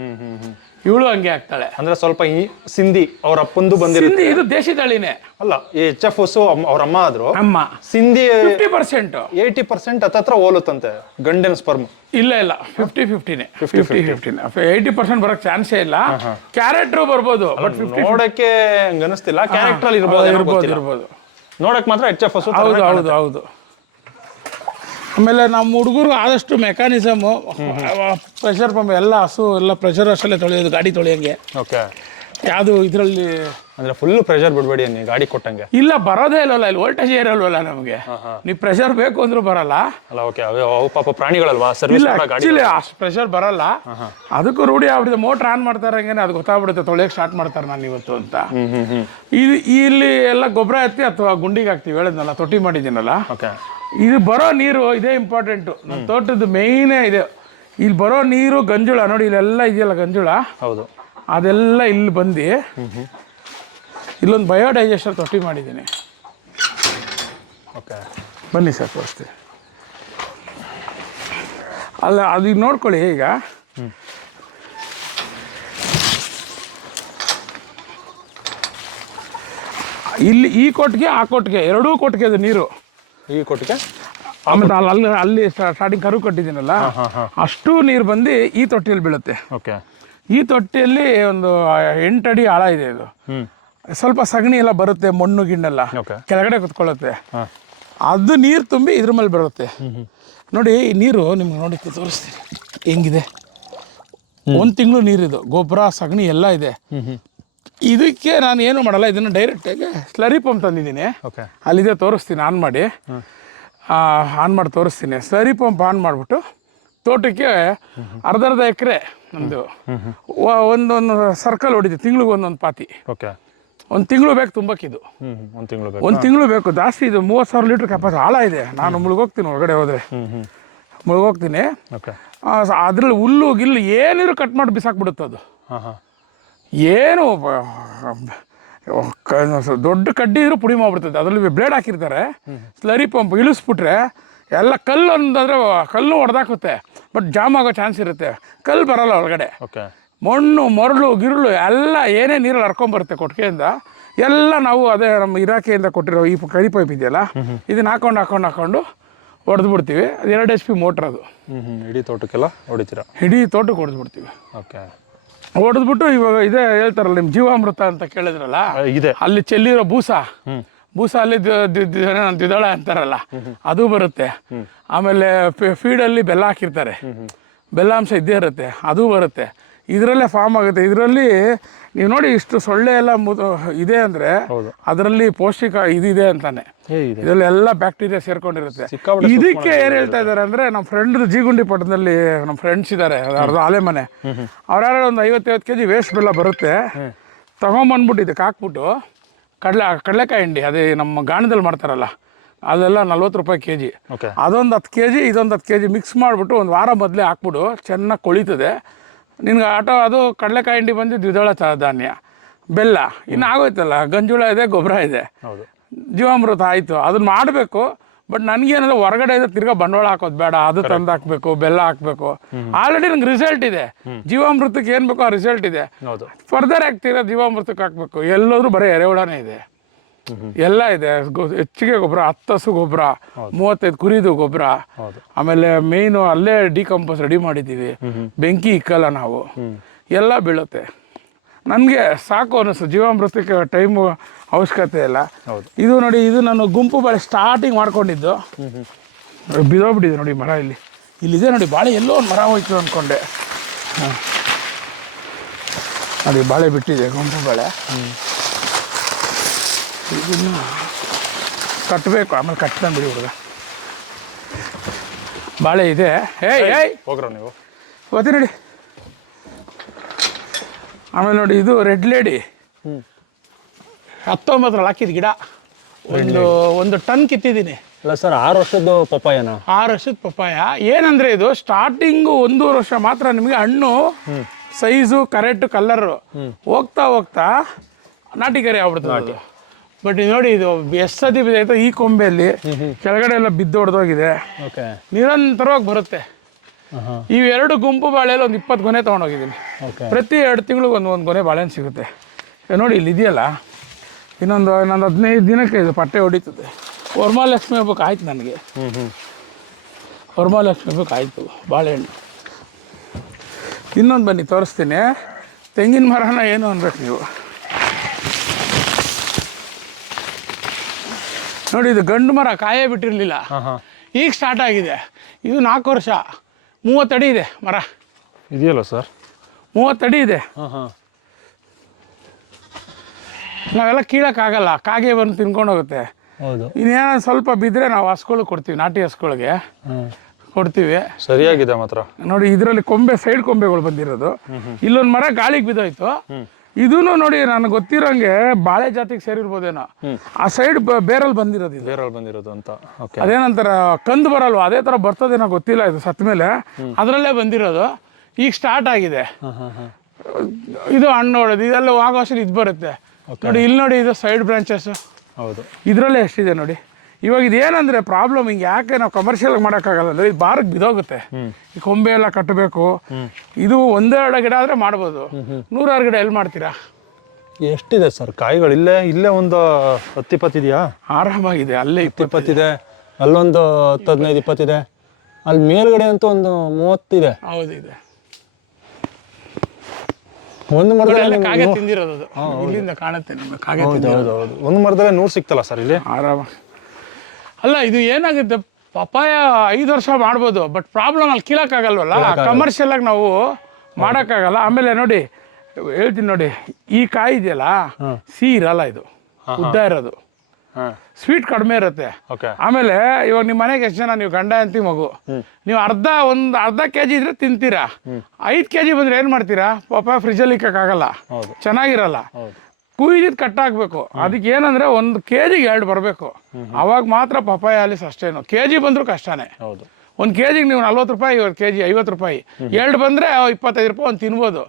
ಇವಳು ಹಂಗೆ ಆಗ್ತಾಳೆ. ಅಂದ್ರೆ ಸ್ವಲ್ಪ ಈ ಸಿಂಧಿ ಅವ್ರ ಅಪ್ಪಂದು ಬಂದಿರುತ್ತೆ. ಇದು ದೇಶಿ ತಳಿನೇ ಅಲ್ಲ. ಈ HF ಹಸು ಅವ್ರ ಅಮ್ಮ ಆದ್ರು, ಅಮ್ಮ ಸಿಂಧಿ 50%, 80% ಹತ್ತತ್ರ ಹೋಲುತ್ತಂತೆ ಗಂಡಿನ ಸ್ಪರ್ಮ್. ಇಲ್ಲ 50-50ನೇ. 80% ಬರೋಕ್ ಚಾನ್ಸೇ ಇಲ್ಲ. ಕ್ಯಾರೆಕ್ಟರ್ ಬರ್ಬೋದು, ಬಟ್ ನೋಡಕ್ಕೆ ಅನಿಸ್ತಿಲ್ಲ. ಕ್ಯಾರೆಕ್ಟರ್ ಅಲ್ಲಿ ಇರ್ಬೋದು. ನೋಡಕ್ ಮಾತ್ರ HF ಹಸು. ಹೌದು. ಆಮೇಲೆ ನಮ್ಮ ಹುಡುಗರು ಆದಷ್ಟು ಮೆಕ್ಯಾನಿಸಮು, ಪ್ರೆಷರ್ ಪಂಪ್ ಎಲ್ಲ ಹಸು ಎಲ್ಲ ಪ್ರೆಷರ್ ಅಷ್ಟಲ್ಲೇ ತೊಳೆಯೋದು, ಗಾಡಿ ತೊಳೆಯೋಂಗೆ. ಓಕೆ. ಯಾವುದು ಇದರಲ್ಲಿ ಅಂದ್ರೆ ಫುಲ್ ಪ್ರೆಷರ್ ಬಿಡ್ಬೇಡಿ ನೀವು ಗಾಡಿ ಕೊಟ್ಟಂಗೆ. ಇಲ್ಲ, ಬರೋದೇ ಇಲ್ವಲ್ಲ, ಇಲ್ಲಿ ವೋಲ್ಟೇಜ್ ಇರಲ್ವಲ್ಲ ನಮಗೆ. ನೀವು ಪ್ರೆಷರ್ ಬೇಕು ಅಂದ್ರೂ ಬರಲ್ಲ. ಅಲ್ಲ, ಓಕೆ. ಅವು ಪಾಪ ಪ್ರಾಣಿಗಳಲ್ವಾ, ಸರ್ವಿಸ್ ಆಕ್ಚುಲಿ ಅಷ್ಟು ಪ್ರೆಷರ್ ಬರಲ್ಲ. ಅದಕ್ಕೂ ರೂಢಿ ಆಗ್ಬಿಡುತ್ತೆ. ಮೋಟ್ರ್ ಆನ್ ಮಾಡ್ತಾರಂಗೆ ಅದು ಗೊತ್ತಾಗ್ಬಿಡುತ್ತೆ, ತೊಳೆಯಕ್ಕೆ ಸ್ಟಾರ್ಟ್ ಮಾಡ್ತಾರೆ ನಾನು ಇವತ್ತು ಅಂತ. ಇಲ್ಲಿ ಎಲ್ಲ ಗೊಬ್ಬರ ಎತ್ತಿ ಅಥವಾ ಗುಂಡಿಗೆ ಹಾಕ್ತೀವಿ, ಹೇಳಿದ್ನಲ್ಲ, ತೊಟ್ಟಿ ಮಾಡಿದ್ದೀನಲ್ಲ. ಇದು ಬರೋ ನೀರು ಇದೇ ಇಂಪಾರ್ಟೆಂಟು. ನಮ್ಮ ತೋಟದ ಮೇಯ್ನೇ ಇದೆ. ಇಲ್ಲಿ ಬರೋ ನೀರು ಗಂಜುಳ ನೋಡಿ, ಇಲ್ಲೆಲ್ಲ ಇದೆಯಲ್ಲ ಗಂಜುಳ. ಹೌದು. ಅದೆಲ್ಲ ಇಲ್ಲಿ ಬಂದು ಇಲ್ಲೊಂದು ಬಯೋಡೈಜೆಸ್ಟರ್ ತೊಟ್ಟಿ ಮಾಡಿದ್ದೀನಿ. ಓಕೆ, ಬನ್ನಿ ಸರ್ ತೋರಿಸ್ತೀನಿ. ಅಲ್ಲ, ಅದು ನೋಡ್ಕೊಳ್ಳಿ. ಈಗ ಇಲ್ಲಿ ಈ ಕೊಟ್ಟಿಗೆ ಆ ಕೊಟ್ಟಿಗೆ ಎರಡೂ ಕೊಟ್ಟಿಗೆ ಅದು ನೀರು. ಈ ಕೊಟ್ಟಿಗೆ ಆಮೇಲೆ ಅಲ್ಲಿ ಸ್ಟಾರ್ಟಿಂಗ್ ಕರು ಕಟ್ಟಿದ್ದೀನಲ್ಲ, ಅಷ್ಟು ನೀರು ಬಂದು ಈ ತೊಟ್ಟಿಯಲ್ಲಿ ಬೀಳುತ್ತೆ. ಓಕೆ. ಈ ತೊಟ್ಟಿಯಲ್ಲಿ ಒಂದು 8 ಅಡಿ ಆಳ ಇದೆ. ಇದು ಸ್ವಲ್ಪ ಸಗಣಿ ಎಲ್ಲ ಬರುತ್ತೆ, ಮಣ್ಣು ಗಿಣ್ಣೆಲ್ಲ ಕೆಳಗಡೆ ಕುತ್ಕೊಳ್ಳುತ್ತೆ. ಅದು ನೀರು ತುಂಬಿ ಇದ್ರ ಮೇಲೆ ಬರುತ್ತೆ ನೋಡಿ. ಈ ನೀರು ನಿಮ್ಗೆ ನೋಡಿ ತೋರಿಸ್ತೀನಿ ಹೆಂಗಿದೆ. 1 ತಿಂಗಳು ನೀರಿದು, ಗೊಬ್ಬರ ಸಗಣಿ ಎಲ್ಲ ಇದೆ. ಇದಕ್ಕೆ ನಾನು ಏನು ಮಾಡಲ್ಲ, ಇದನ್ನು ಡೈರೆಕ್ಟಾಗಿ ಸ್ಲರಿ ಪಂಪ್ ತಂದಿದ್ದೀನಿ. ಅಲ್ಲಿದೆ, ತೋರಿಸ್ತೀನಿ. ಆನ್ ಮಾಡಿ ತೋರಿಸ್ತೀನಿ. ಸ್ಲರಿ ಪಂಪ್ ಆನ್ ಮಾಡಿಬಿಟ್ಟು ತೋಟಕ್ಕೆ ಅರ್ಧ ಎಕರೆ ನಮ್ಮದು ಒಂದೊಂದು ಸರ್ಕಲ್ ಹೊಡಿತೀವಿ. ತಿಂಗ್ಳಿಗೆ ಒಂದೊಂದು ಪಾತಿ. ಓಕೆ. 1 ತಿಂಗಳು ಬೇಕು ತುಂಬಕ್ಕಿದು. 1 ತಿಂಗಳು ಬೇಕು ಜಾಸ್ತಿ. ಇದು 30,000 ಲೀಟ್ರ್ ಕೆಪಾಸಿಟಿ ಆಳ ಇದೆ. ನಾನು ಮುಳುಗೋಗ್ತೀನಿ ಹೊರಗಡೆ ಹೋದರೆ, ಮುಳುಗೋಗ್ತೀನಿ. ಅದ್ರಲ್ಲಿ ಹುಲ್ಲು ಗಿಲ್ಲು ಏನಿದ್ರು ಕಟ್ ಮಾಡಿ ಬಿಸಾಕ್ಬಿಡುತ್ತೆ ಅದು. ಏನು ದೊಡ್ಡ ಕಡ್ಡಿ ಇದ್ರೂ ಪುಡಿ ಮಾಡಿಬಿಡ್ತದೆ. ಅದರಲ್ಲಿ ಬ್ಲೇಡ್ ಹಾಕಿರ್ತಾರೆ. ಸ್ಲರಿ ಪಂಪ್ ಇಳಿಸ್ಬಿಟ್ರೆ ಎಲ್ಲ ಕಲ್ಲು ಅಂತಂದರೆ ಕಲ್ಲು ಹೊಡೆದಾಕುತ್ತೆ, ಬಟ್ ಜಾಮ್ ಆಗೋ ಚಾನ್ಸ್ ಇರುತ್ತೆ. ಕಲ್ಲು ಬರೋಲ್ಲ ಒಳಗಡೆ. ಮಣ್ಣು ಮರಳು ಗಿರುಳು ಎಲ್ಲ ಏನೇ ನೀರಲ್ಲಿ ಹರ್ಕೊಂಬರುತ್ತೆ ಕೊಟ್ಟಿಗೆಯಿಂದ ಎಲ್ಲ. ನಾವು ಅದೇ ನಮ್ಮ ಇಲಾಖೆಯಿಂದ ಕೊಟ್ಟಿರೋ ಈ ಕರಿ ಪೈಪ್ ಇದೆಯಲ್ಲ, ಇದನ್ನ ಹಾಕೊಂಡು ಹೊಡೆದು ಬಿಡ್ತೀವಿ. ಅದು 2 HP ಮೋಟ್ರ್. ಅದು ಇಡೀ ತೋಟಕ್ಕೆಲ್ಲ ಹೊಡಿತೀರಾ? ಇಡೀ ತೋಟಕ್ಕೆ ಹೊಡೆದು ಬಿಡ್ತೀವಿ. ಓಕೆ. ಹೊಡೆದ್ಬಿಟ್ಟು ಇವಾಗ ಇದೇ ಹೇಳ್ತಾರಲ್ಲ, ನಿಮ್ಮ ಜೀವಾಮೃತ ಅಂತ ಕೇಳಿದ್ರಲ್ಲ, ಅಲ್ಲಿ ಚೆಲ್ಲಿರೋ ಬೂಸ ಅಲ್ಲಿ ದ್ವಿದಳ ಅಂತಾರಲ್ಲ, ಅದು ಬರುತ್ತೆ. ಆಮೇಲೆ ಫೀಡಲ್ಲಿ ಬೆಲ್ಲ ಹಾಕಿರ್ತಾರೆ, ಬೆಲ್ಲಾಂಶ ಇದ್ದೇ ಇರುತ್ತೆ, ಅದು ಬರುತ್ತೆ. ಇದರಲ್ಲೇ ಫಾರ್ಮ್ ಆಗುತ್ತೆ. ಇದರಲ್ಲಿ ನೀವು ನೋಡಿ, ಇಷ್ಟು ಸೊಳ್ಳೆ ಎಲ್ಲ ಇದೆ ಅಂದರೆ ಅದರಲ್ಲಿ ಪೌಷ್ಟಿಕ ಇದಿದೆ ಅಂತಾನೆ. ಇದರಲ್ಲಿ ಎಲ್ಲ ಬ್ಯಾಕ್ಟೀರಿಯಾ ಸೇರ್ಕೊಂಡಿರುತ್ತೆ. ಇದಕ್ಕೆ ಏನು ಹೇಳ್ತಾ ಇದ್ದಾರೆ ಅಂದರೆ, ನಮ್ಮ ಫ್ರೆಂಡ್ ಜೀಗುಂಡಿ ಪಟ್ಟಣದಲ್ಲಿ ನಮ್ಮ ಫ್ರೆಂಡ್ಸ್ ಇದ್ದಾರೆ, ಅರ್ಧ ಆಲೆ ಮನೆ. ಅವ್ರು ಒಂದು 50-50 kg ವೇಸ್ಟ್ ಬೆಲ್ಲ ಬರುತ್ತೆ. ತೊಗೊಂಬಂದ್ಬಿಟ್ಟು ಇದಕ್ಕೆ ಹಾಕ್ಬಿಟ್ಟು ಕಡಲೆಕಾಯಿ ಹಿಂಡಿ, ಅದೇ ನಮ್ಮ ಗಾಣದಲ್ಲಿ ಮಾಡ್ತಾರಲ್ಲ, ಅದೆಲ್ಲ 40 ರೂಪಾಯಿ kg. ಅದೊಂದು 10 kg, ಇದೊಂದು 10 kg ಮಿಕ್ಸ್ ಮಾಡಿಬಿಟ್ಟು 1 ವಾರ ಮೊದಲೇ ಹಾಕ್ಬಿಟ್ಟು ಚೆನ್ನಾಗಿ ಕೊಳಿತದೆ ನಿನ್ಗೆ. ಅದು ಕಡಲೆಕಾಯಿ ಹಿಂಡಿ ಬಂದು ದ್ವಿದಳ ಧಾನ್ಯ, ಬೆಲ್ಲ, ಇನ್ನು ಆಗೋಯ್ತಲ್ಲ. ಗಂಜುಳ ಇದೆ, ಗೊಬ್ಬರ ಇದೆ, ಜೀವಾಮೃತ ಆಯಿತು. ಅದನ್ನ ಮಾಡಬೇಕು. ಬಟ್ ನನಗೇನಂದ್ರೆ ಹೊರಗಡೆಯಿಂದ ತಿರ್ಗಾ ಬಂಡವಾಳ ಹಾಕೋದು ಬೇಡ, ಅದು ತಂದು ಹಾಕಬೇಕು, ಬೆಲ್ಲ ಹಾಕಬೇಕು. ಆಲ್ರೆಡಿ ನಂಗೆ ರಿಸಲ್ಟ್ ಇದೆ. ಜೀವಾಮೃತಕ್ಕೆ ಏನು ಬೇಕೋ ಆ ರಿಸಲ್ಟ್ ಇದೆ. ಹೌದು. ಫರ್ದರ್ ಆಗ್ತೀರಾ ಜೀವಾಮೃತಕ್ಕೆ ಹಾಕಬೇಕು. ಎಲ್ಲೋದ್ರೂ ಬರೀ ಎರೆಹುಳನೇ ಇದೆ, ಎಲ್ಲ ಇದೆ. ಹೆಚ್ಚಿಗೆ ಗೊಬ್ಬರ, 10 ಹಸು ಗೊಬ್ಬರ, 35 ಕುರಿದು ಗೊಬ್ಬರ, ಆಮೇಲೆ ಮೇಯ್ನು ಅಲ್ಲೇ ಡಿಕಂಪೋಸ್ ರೆಡಿ ಮಾಡಿದ್ದೀವಿ. ಬೆಂಕಿ ಇಕ್ಕಲ್ಲ ನಾವು, ಎಲ್ಲ ಬೀಳುತ್ತೆ. ನನಗೆ ಸಾಕು ಅನ್ನಿಸ್ತು, ಜೀವಾಮೃತಕ್ಕೆ ಟೈಮು ಅವಶ್ಯಕತೆ ಇಲ್ಲ. ಇದು ನೋಡಿ, ಇದು ನಾನು ಗುಂಪು ಬಾಳೆ ಸ್ಟಾರ್ಟಿಂಗ್ ಮಾಡ್ಕೊಂಡಿದ್ದು, ಬಿದ್ದೋಗ್ಬಿಟ್ಟಿದೆ ನೋಡಿ ಮರ. ಇಲ್ಲಿದೆ ನೋಡಿ ಬಾಳೆ, ಎಲ್ಲೋ ಒಂದು ಮರ ಹೋಯ್ತು ಅಂದ್ಕೊಂಡೆ. ನೋಡಿ ಬಾಳೆ ಬಿಟ್ಟಿದೆ, ಗುಂಪು ಬಾಳೆ. ಇದನ್ನು ಕಟ್ಟಬೇಕು, ಆಮೇಲೆ ಕಟ್ಕೊಂಡು ಬಿಡಿ ಹುಡುಗ. ಬಾಳೆ ಇದೆ. ಹೋಗ್ರ ನೀವು ಗೊತ್ತಿ ನೋಡಿ. ಆಮೇಲೆ ನೋಡಿ, ಇದು ರೆಡ್ ಲೇಡಿ 19ರಲ್ಲಿ ಹಾಕಿದ ಗಿಡ. ಒಂದು ಟನ್ ಕಿತ್ತಿದ್ದೀನಿ. ಅಲ್ಲ ಸರ್, 6 ವರ್ಷದ್ದು ಪಪ್ಪಾಯನ? 6 ವರ್ಷದ ಪಪ್ಪಾಯ. ಏನಂದರೆ ಇದು ಸ್ಟಾರ್ಟಿಂಗು 1.5 ವರ್ಷ ಮಾತ್ರ ನಿಮಗೆ ಹಣ್ಣು ಸೈಜು ಕರೆಕ್ಟ್ ಕಲರು. ಹೋಗ್ತಾ ಹೋಗ್ತಾ ನಾಟಿ ಕರಿ ಆಗ್ಬಿಡ್ತದೆ. ಬಟ್ ನೋಡಿ, ಇದು ಎಷ್ಟು ಸತಿ ಬಿದ್ದೈತೆ ಈ ಕೊಂಬೆಯಲ್ಲಿ, ಕೆಳಗಡೆ ಎಲ್ಲ ಬಿದ್ದು ಹೊಡೆದೋಗಿದೆ. ನಿರಂತರವಾಗಿ ಬರುತ್ತೆ. ಇವೆರಡು ಗುಂಪು ಬಾಳೆಯಲ್ಲಿ ಒಂದು 20 ಗೊನೆ ತೊಗೊಂಡೋಗಿದ್ದೀನಿ. ಪ್ರತಿ 2 ತಿಂಗಳಿಗೆ ಒಂದು ಗೊನೆ ಬಾಳೆಹಣ್ಣು ಸಿಗುತ್ತೆ. ನೋಡಿ, ಇಲ್ಲಿ ಇದೆಯಲ್ಲ, ಇನ್ನೊಂದು 15 ದಿನಕ್ಕೆ ಇದು ಪಟ್ಟೆ ಹೊಡಿತದೆ. ವರಮಹಾಲಕ್ಷ್ಮಿ ಹಬ್ಬಕ್ಕೆ ಆಯ್ತು ನನಗೆ. ವರಮಹಾಲಕ್ಷ್ಮಿ ಹಬ್ಬಕ್ಕೆ ಆಯಿತು ಬಾಳೆಹಣ್ಣು. ಇನ್ನೊಂದು ಬನ್ನಿ ತೋರಿಸ್ತೀನಿ. ತೆಂಗಿನ ಮರನ ಏನು ಅನ್ಬೇಕು ನೀವು. ನೋಡಿ, ಇದು ಗಂಡು ಮರ, ಕಾಯೇ ಬಿಟ್ಟಿರಲಿಲ್ಲ, ಈಗ ಸ್ಟಾರ್ಟ್ ಆಗಿದೆ. ಇದು 4 ವರ್ಷ, 30 ಅಡಿ ಇದೆ ಮರ. ಇದೆಯಲ್ಲ ಸರ್, 30 ಅಡಿ ಇದೆ. ನಾವೆಲ್ಲ ಕೀಳಕ್ಕಾಗಲ್ಲ, ಕಾಗೆ ಬಂದು ತಿನ್ಕೊಂಡು ಹೋಗುತ್ತೆ. ಇನ್ನೇನೋ ಸ್ವಲ್ಪ ಬಿದ್ದರೆ ನಾವು ಹಸುಗಳಿಗೆ ಕೊಡ್ತೀವಿ, ನಾಟಿ ಹಸುಗಳಿಗೆ ಕೊಡ್ತೀವಿ. ಸರಿಯಾಗಿದೆ ಮಾತ್ರ. ನೋಡಿ, ಇದರಲ್ಲಿ ಕೊಂಬೆ, ಸೈಡ್ ಕೊಂಬೆಗಳು ಬಂದಿರೋದು. ಇಲ್ಲೊಂದು ಮರ ಗಾಳಿಗೆ ಬಿದ್ದೋಯ್ತು. ಇದೂ ನೋಡಿ, ನನಗೆ ಗೊತ್ತಿರೋಂಗೆ ಬಾಳೆ ಜಾತಿಗೆ ಸೇರಿರ್ಬೋದೇನೋ. ಆ ಸೈಡ್ ಬೇರಲ್ಲಿ ಬಂದಿರೋದು, ಇದು ಬೇರಲ್ಲಿ ಬಂದಿರೋದು ಅಂತ. ಅದೇನಂತಾರ ಕಂದು ಬರಲ್ವ, ಅದೇ ಥರ ಬರ್ತದೇನೋ ಗೊತ್ತಿಲ್ಲ. ಇದು ಸತ್ತ ಮೇಲೆ ಅದರಲ್ಲೇ ಬಂದಿರೋದು. ಈಗ ಸ್ಟಾರ್ಟ್ ಆಗಿದೆ. ಇದು ಹಣ್ಣು ನೋಡೋದು, ಇದೆಲ್ಲ ಆಗೋಷ್ಟು ಇದು ಬರುತ್ತೆ ನೋಡಿ. ಇಲ್ಲಿ ನೋಡಿ, ಇದು ಸೈಡ್ ಬ್ರಾಂಚಸ್. ಹೌದು, ಇದರಲ್ಲೇ ಎಷ್ಟಿದೆ ನೋಡಿ. ಇವಾಗ ಇದೇನಂದರೆ ಪ್ರಾಬ್ಲಮ್, ಹಿಂಗೆ ಯಾಕೆ ನಾವು ಕಮರ್ಷಿಯಲ್ ಮಾಡೋಕ್ಕಾಗಲ್ಲ ಅಂದರೆ, ಇದು ಬಾರಕ್ಕೆ ಬಿದ್ದೋಗುತ್ತೆ. ಈ ಕೊಂಬೆ ಎಲ್ಲ ಕಟ್ಟಬೇಕು. ಇದು 1-2 ಗಿಡ ಆದರೆ ಮಾಡ್ಬೋದು, 100-6 ಗಿಡ ಎಲ್ಲಿ ಮಾಡ್ತೀರಾ? ಎಷ್ಟಿದೆ ಸರ್ ಕಾಯಿಗಳು? ಇಲ್ಲೇ ಒಂದು 10-20 ಇದೆಯಾ? ಆರಾಮಾಗಿದೆ. ಅಲ್ಲೇ 20 ಇದೆ, ಅಲ್ಲೊಂದು 10-15-20 ಇದೆ, ಅಲ್ಲಿ ಮೇಲ್ಗಡೆ ಅಂತೂ ಒಂದು 30 ಇದೆ. ಹೌದು, ಇದೆ. ಒಂದು ಮರದಲ್ಲಿ ಕಾಗೆ ತಿಂದಿರೋದು, ಇಲ್ಲಿಂದ ಕಾಣುತ್ತೆ ನಿಮಗೆ ಕಾಗೆ. ಒಂದು ಮರದಲ್ಲೇ 100 ಸಿಕ್ತಲ್ಲ ಸರ್ ಇಲ್ಲಿ, ಆರಾಮ. ಅಲ್ಲ, ಇದು ಏನಾಗುತ್ತೆ, ಪಪ್ಪಾಯ 5 ವರ್ಷ ಮಾಡ್ಬೋದು, ಬಟ್ ಪ್ರಾಬ್ಲಮ್ ಅಲ್ಲಿ ಕೀಳಕ್ಕಾಗಲ್ವಲ್ಲ, ಕಮರ್ಷಿಯಲ್ ಆಗಿ ನಾವು ಮಾಡೋಕ್ಕಾಗಲ್ಲ. ಆಮೇಲೆ ನೋಡಿ, ಹೇಳ್ತೀನಿ ನೋಡಿ, ಈ ಕಾಯಿ ಇದೆಯಲ್ಲ, ಸಿಹಿ ಇರಲ್ಲ, ಇದು ಉದ್ದ ಇರೋದು, ಸ್ವೀಟ್ ಕಡಿಮೆ ಇರುತ್ತೆ. ಆಮೇಲೆ ಇವಾಗ ನಿಮ್ಮ ಮನೆಗೆ ಎಷ್ಟು ಜನ, ನೀವು ಗಂಡ ಹೆಂಡತಿ ಮಗು, ನೀವು ಒಂದು ಅರ್ಧ ಕೆಜಿ ಇದ್ರೆ ತಿಂತೀರಾ. 5 ಕೆಜಿ ಬಂದ್ರೆ ಏನು ಮಾಡ್ತೀರಾ? ಪಪ್ಪಾಯ ಫ್ರಿಜ್ಜಲ್ಲಿ ಇಕ್ಕೋಕ್ಕಾಗಲ್ಲ, ಚೆನ್ನಾಗಿರಲ್ಲ. ಕುಯ್ದಿದ್ದು ಕಟ್ಟಾಕಬೇಕು. ಅದಕ್ಕೆ ಏನಂದರೆ 1 ಕೆಜಿಗೆ 2 ಬರಬೇಕು, ಅವಾಗ ಮಾತ್ರ ಪಪ್ಪಾಯ ಅಲ್ಲಿ ಅಷ್ಟೇನು. ಕೆಜಿ ಬಂದರೂ ಕಷ್ಟನೇ. 1 ಕೆಜಿಗೆ ನೀವು 40 ರೂಪಾಯಿ, 1 ಕೆಜಿ 50 ರೂಪಾಯಿ, 2 ಬಂದರೆ 25 ರೂಪಾಯಿ ಒಂದು ತಿನ್ಬೋದು.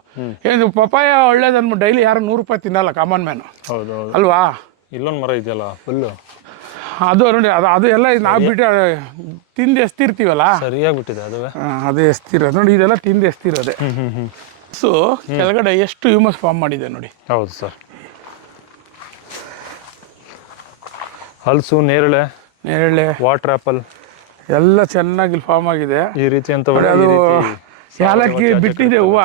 ಏನು ಪಪ್ಪಾಯ ಒಳ್ಳೇದು ಅಂದ್ಬಿಟ್ಟು ಡೈಲಿ ಯಾರು 100 ರೂಪಾಯಿ ತಿನ್ನಲ್ಲ, ಕಾಮನ್ ಮ್ಯಾನು ಅಲ್ವಾ? ಇಲ್ಲೊಂದು ಮರ ಇದೆಯಲ್ಲ ಫುಲ್ಲು, ಅದು ನೋಡಿ, ಅದು ಎಲ್ಲ ನಾವು ಬಿಟ್ಟು ತಿಂದು ಎಸ್ತಿರ್ತೀವಲ್ಲ, ಸರಿಯಾಗಿಬಿಟ್ಟಿದೆ ಅದು. ಅದೇ ಎಸ್ತಿರೋದು ನೋಡಿ, ಇದೆಲ್ಲ ತಿಂದು ಎಸ್ತಿರೋದೆ. ಸೊ ಕೆಳಗಡೆ ಎಷ್ಟು ಹ್ಯೂಮಸ್ ಫಾರ್ಮ್ ಮಾಡಿದೆ ನೋಡಿ. ಹೌದು ಸರ್, ಹಲಸು, ನೇರಳೆ, ವಾಟರ್ ಆಪಲ್ ಎಲ್ಲ ಚೆನ್ನಾಗಿ ಫಾರ್ಮ್ ಆಗಿದೆ. ಈ ರೀತಿ ಅಂತ ಅದು ಯಾಲಕ್ಕಿ ಬಿಟ್ಟಿದೆ ಹೂವು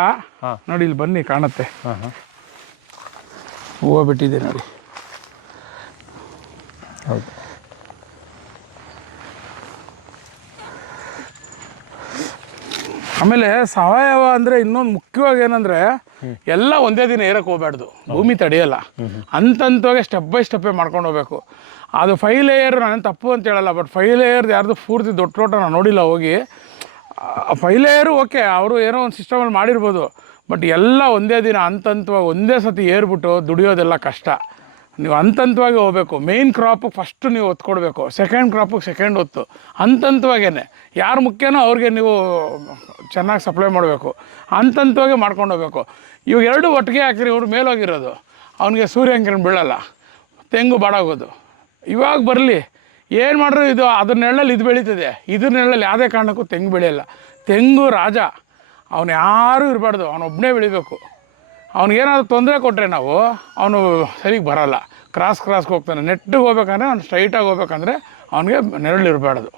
ನೋಡಿ, ಇಲ್ಲಿ ಬನ್ನಿ ಕಾಣುತ್ತೆ, ಹೂವು ಬಿಟ್ಟಿದೆ ನೋಡಿ. ಹೌದು, ಆಮೇಲೆ ಸಾವಯವ ಅಂದರೆ ಇನ್ನೊಂದು ಮುಖ್ಯವಾಗಿ ಏನಂದರೆ, ಎಲ್ಲ ಒಂದೇ ದಿನ ಏರಕ್ಕೆ ಹೋಗ್ಬಾರ್ದು, ಭೂಮಿ ತಡೆಯಲ್ಲ. ಅಂತಂತವಾಗಿ ಸ್ಟೆಪ್ ಬೈ ಸ್ಟೆಪ್ಪೇ ಮಾಡ್ಕೊಂಡು ಹೋಗ್ಬೇಕು. ಅದು 5 ಲೇಯರ್ ನಾನು ತಪ್ಪು ಅಂತ ಹೇಳಲ್ಲ, ಬಟ್ 5 ಲೇಯರ್ದು ಯಾರ್ದು ಪೂರ್ತಿ ದೊಡ್ಡ ತೋಟ ನಾನು ನೋಡಿಲ್ಲ ಹೋಗಿ. 5 ಲೇಯರು ಓಕೆ, ಅವರು ಏನೋ ಒಂದು ಸಿಸ್ಟಮಲ್ಲಿ ಮಾಡಿರ್ಬೋದು, ಬಟ್ ಎಲ್ಲ ಒಂದೇ ದಿನ ಹಂತವಾಗಿ ಒಂದೇ ಸತಿ ಏರ್ಬಿಟ್ಟು ದುಡಿಯೋದೆಲ್ಲ ಕಷ್ಟ. ನೀವು ಹಂತವಾಗಿ ಹೋಗಬೇಕು. ಮೇಯ್ನ್ ಕ್ರಾಪಿಗೆ ಫಸ್ಟು ನೀವು ಒತ್ತು ಕೊಡಬೇಕು, ಸೆಕೆಂಡ್ ಕ್ರಾಪಿಗೆ ಸೆಕೆಂಡ್ ಒತ್ತು, ಹಂತವಾಗೇ ಯಾರು ಮುಖ್ಯನೋ ಅವ್ರಿಗೆ ನೀವು ಚೆನ್ನಾಗಿ ಸಪ್ಲೈ ಮಾಡಬೇಕು. ಹಂತವಾಗಿ ಮಾಡ್ಕೊಂಡು ಹೋಗ್ಬೇಕು. ಇವಾಗ 2 ಒಟ್ಟಿಗೆ ಹಾಕಿರಿ, ಇವ್ರು ಮೇಲೋಗಿರೋದು, ಅವನಿಗೆ ಸೂರ್ಯಕಿರಣ ಬೀಳಲ್ಲ, ತೆಂಗು ಬಾಡಾಗೋದು. ಇವಾಗ ಬರಲಿ, ಏನು ಮಾಡಿದ್ರು ಇದು ಅದ್ರ ನೆರಳಲ್ಲಿ ಇದು ಬೆಳೀತದೆ, ಇದ್ರ ನೆರಳಲ್ಲಿ ಯಾವುದೇ ಕಾರಣಕ್ಕೂ ತೆಂಗು ಬೆಳೆಯಲ್ಲ. ತೆಂಗು ರಾಜ, ಅವನು ಯಾರೂ ಇರಬಾರ್ದು, ಅವನೊಬ್ಬನೇ ಬೆಳಿಬೇಕು. ಅವ್ನಿಗೇನಾದ್ರು ತೊಂದರೆ ಕೊಟ್ಟರೆ ನಾವು ಅವನು ಸರಿಗೆ ಬರೋಲ್ಲ, ಕ್ರಾಸ್ಗೆ ಹೋಗ್ತಾನೆ. ನೆಟ್ಟಿಗೆ ಹೋಗ್ಬೇಕಂದ್ರೆ ಅವ್ನು ಸ್ಟ್ರೈಟಾಗಿ ಹೋಗ್ಬೇಕಂದ್ರೆ ಅವನಿಗೆ ನೆರಳು ಇರಬಾರ್ದು.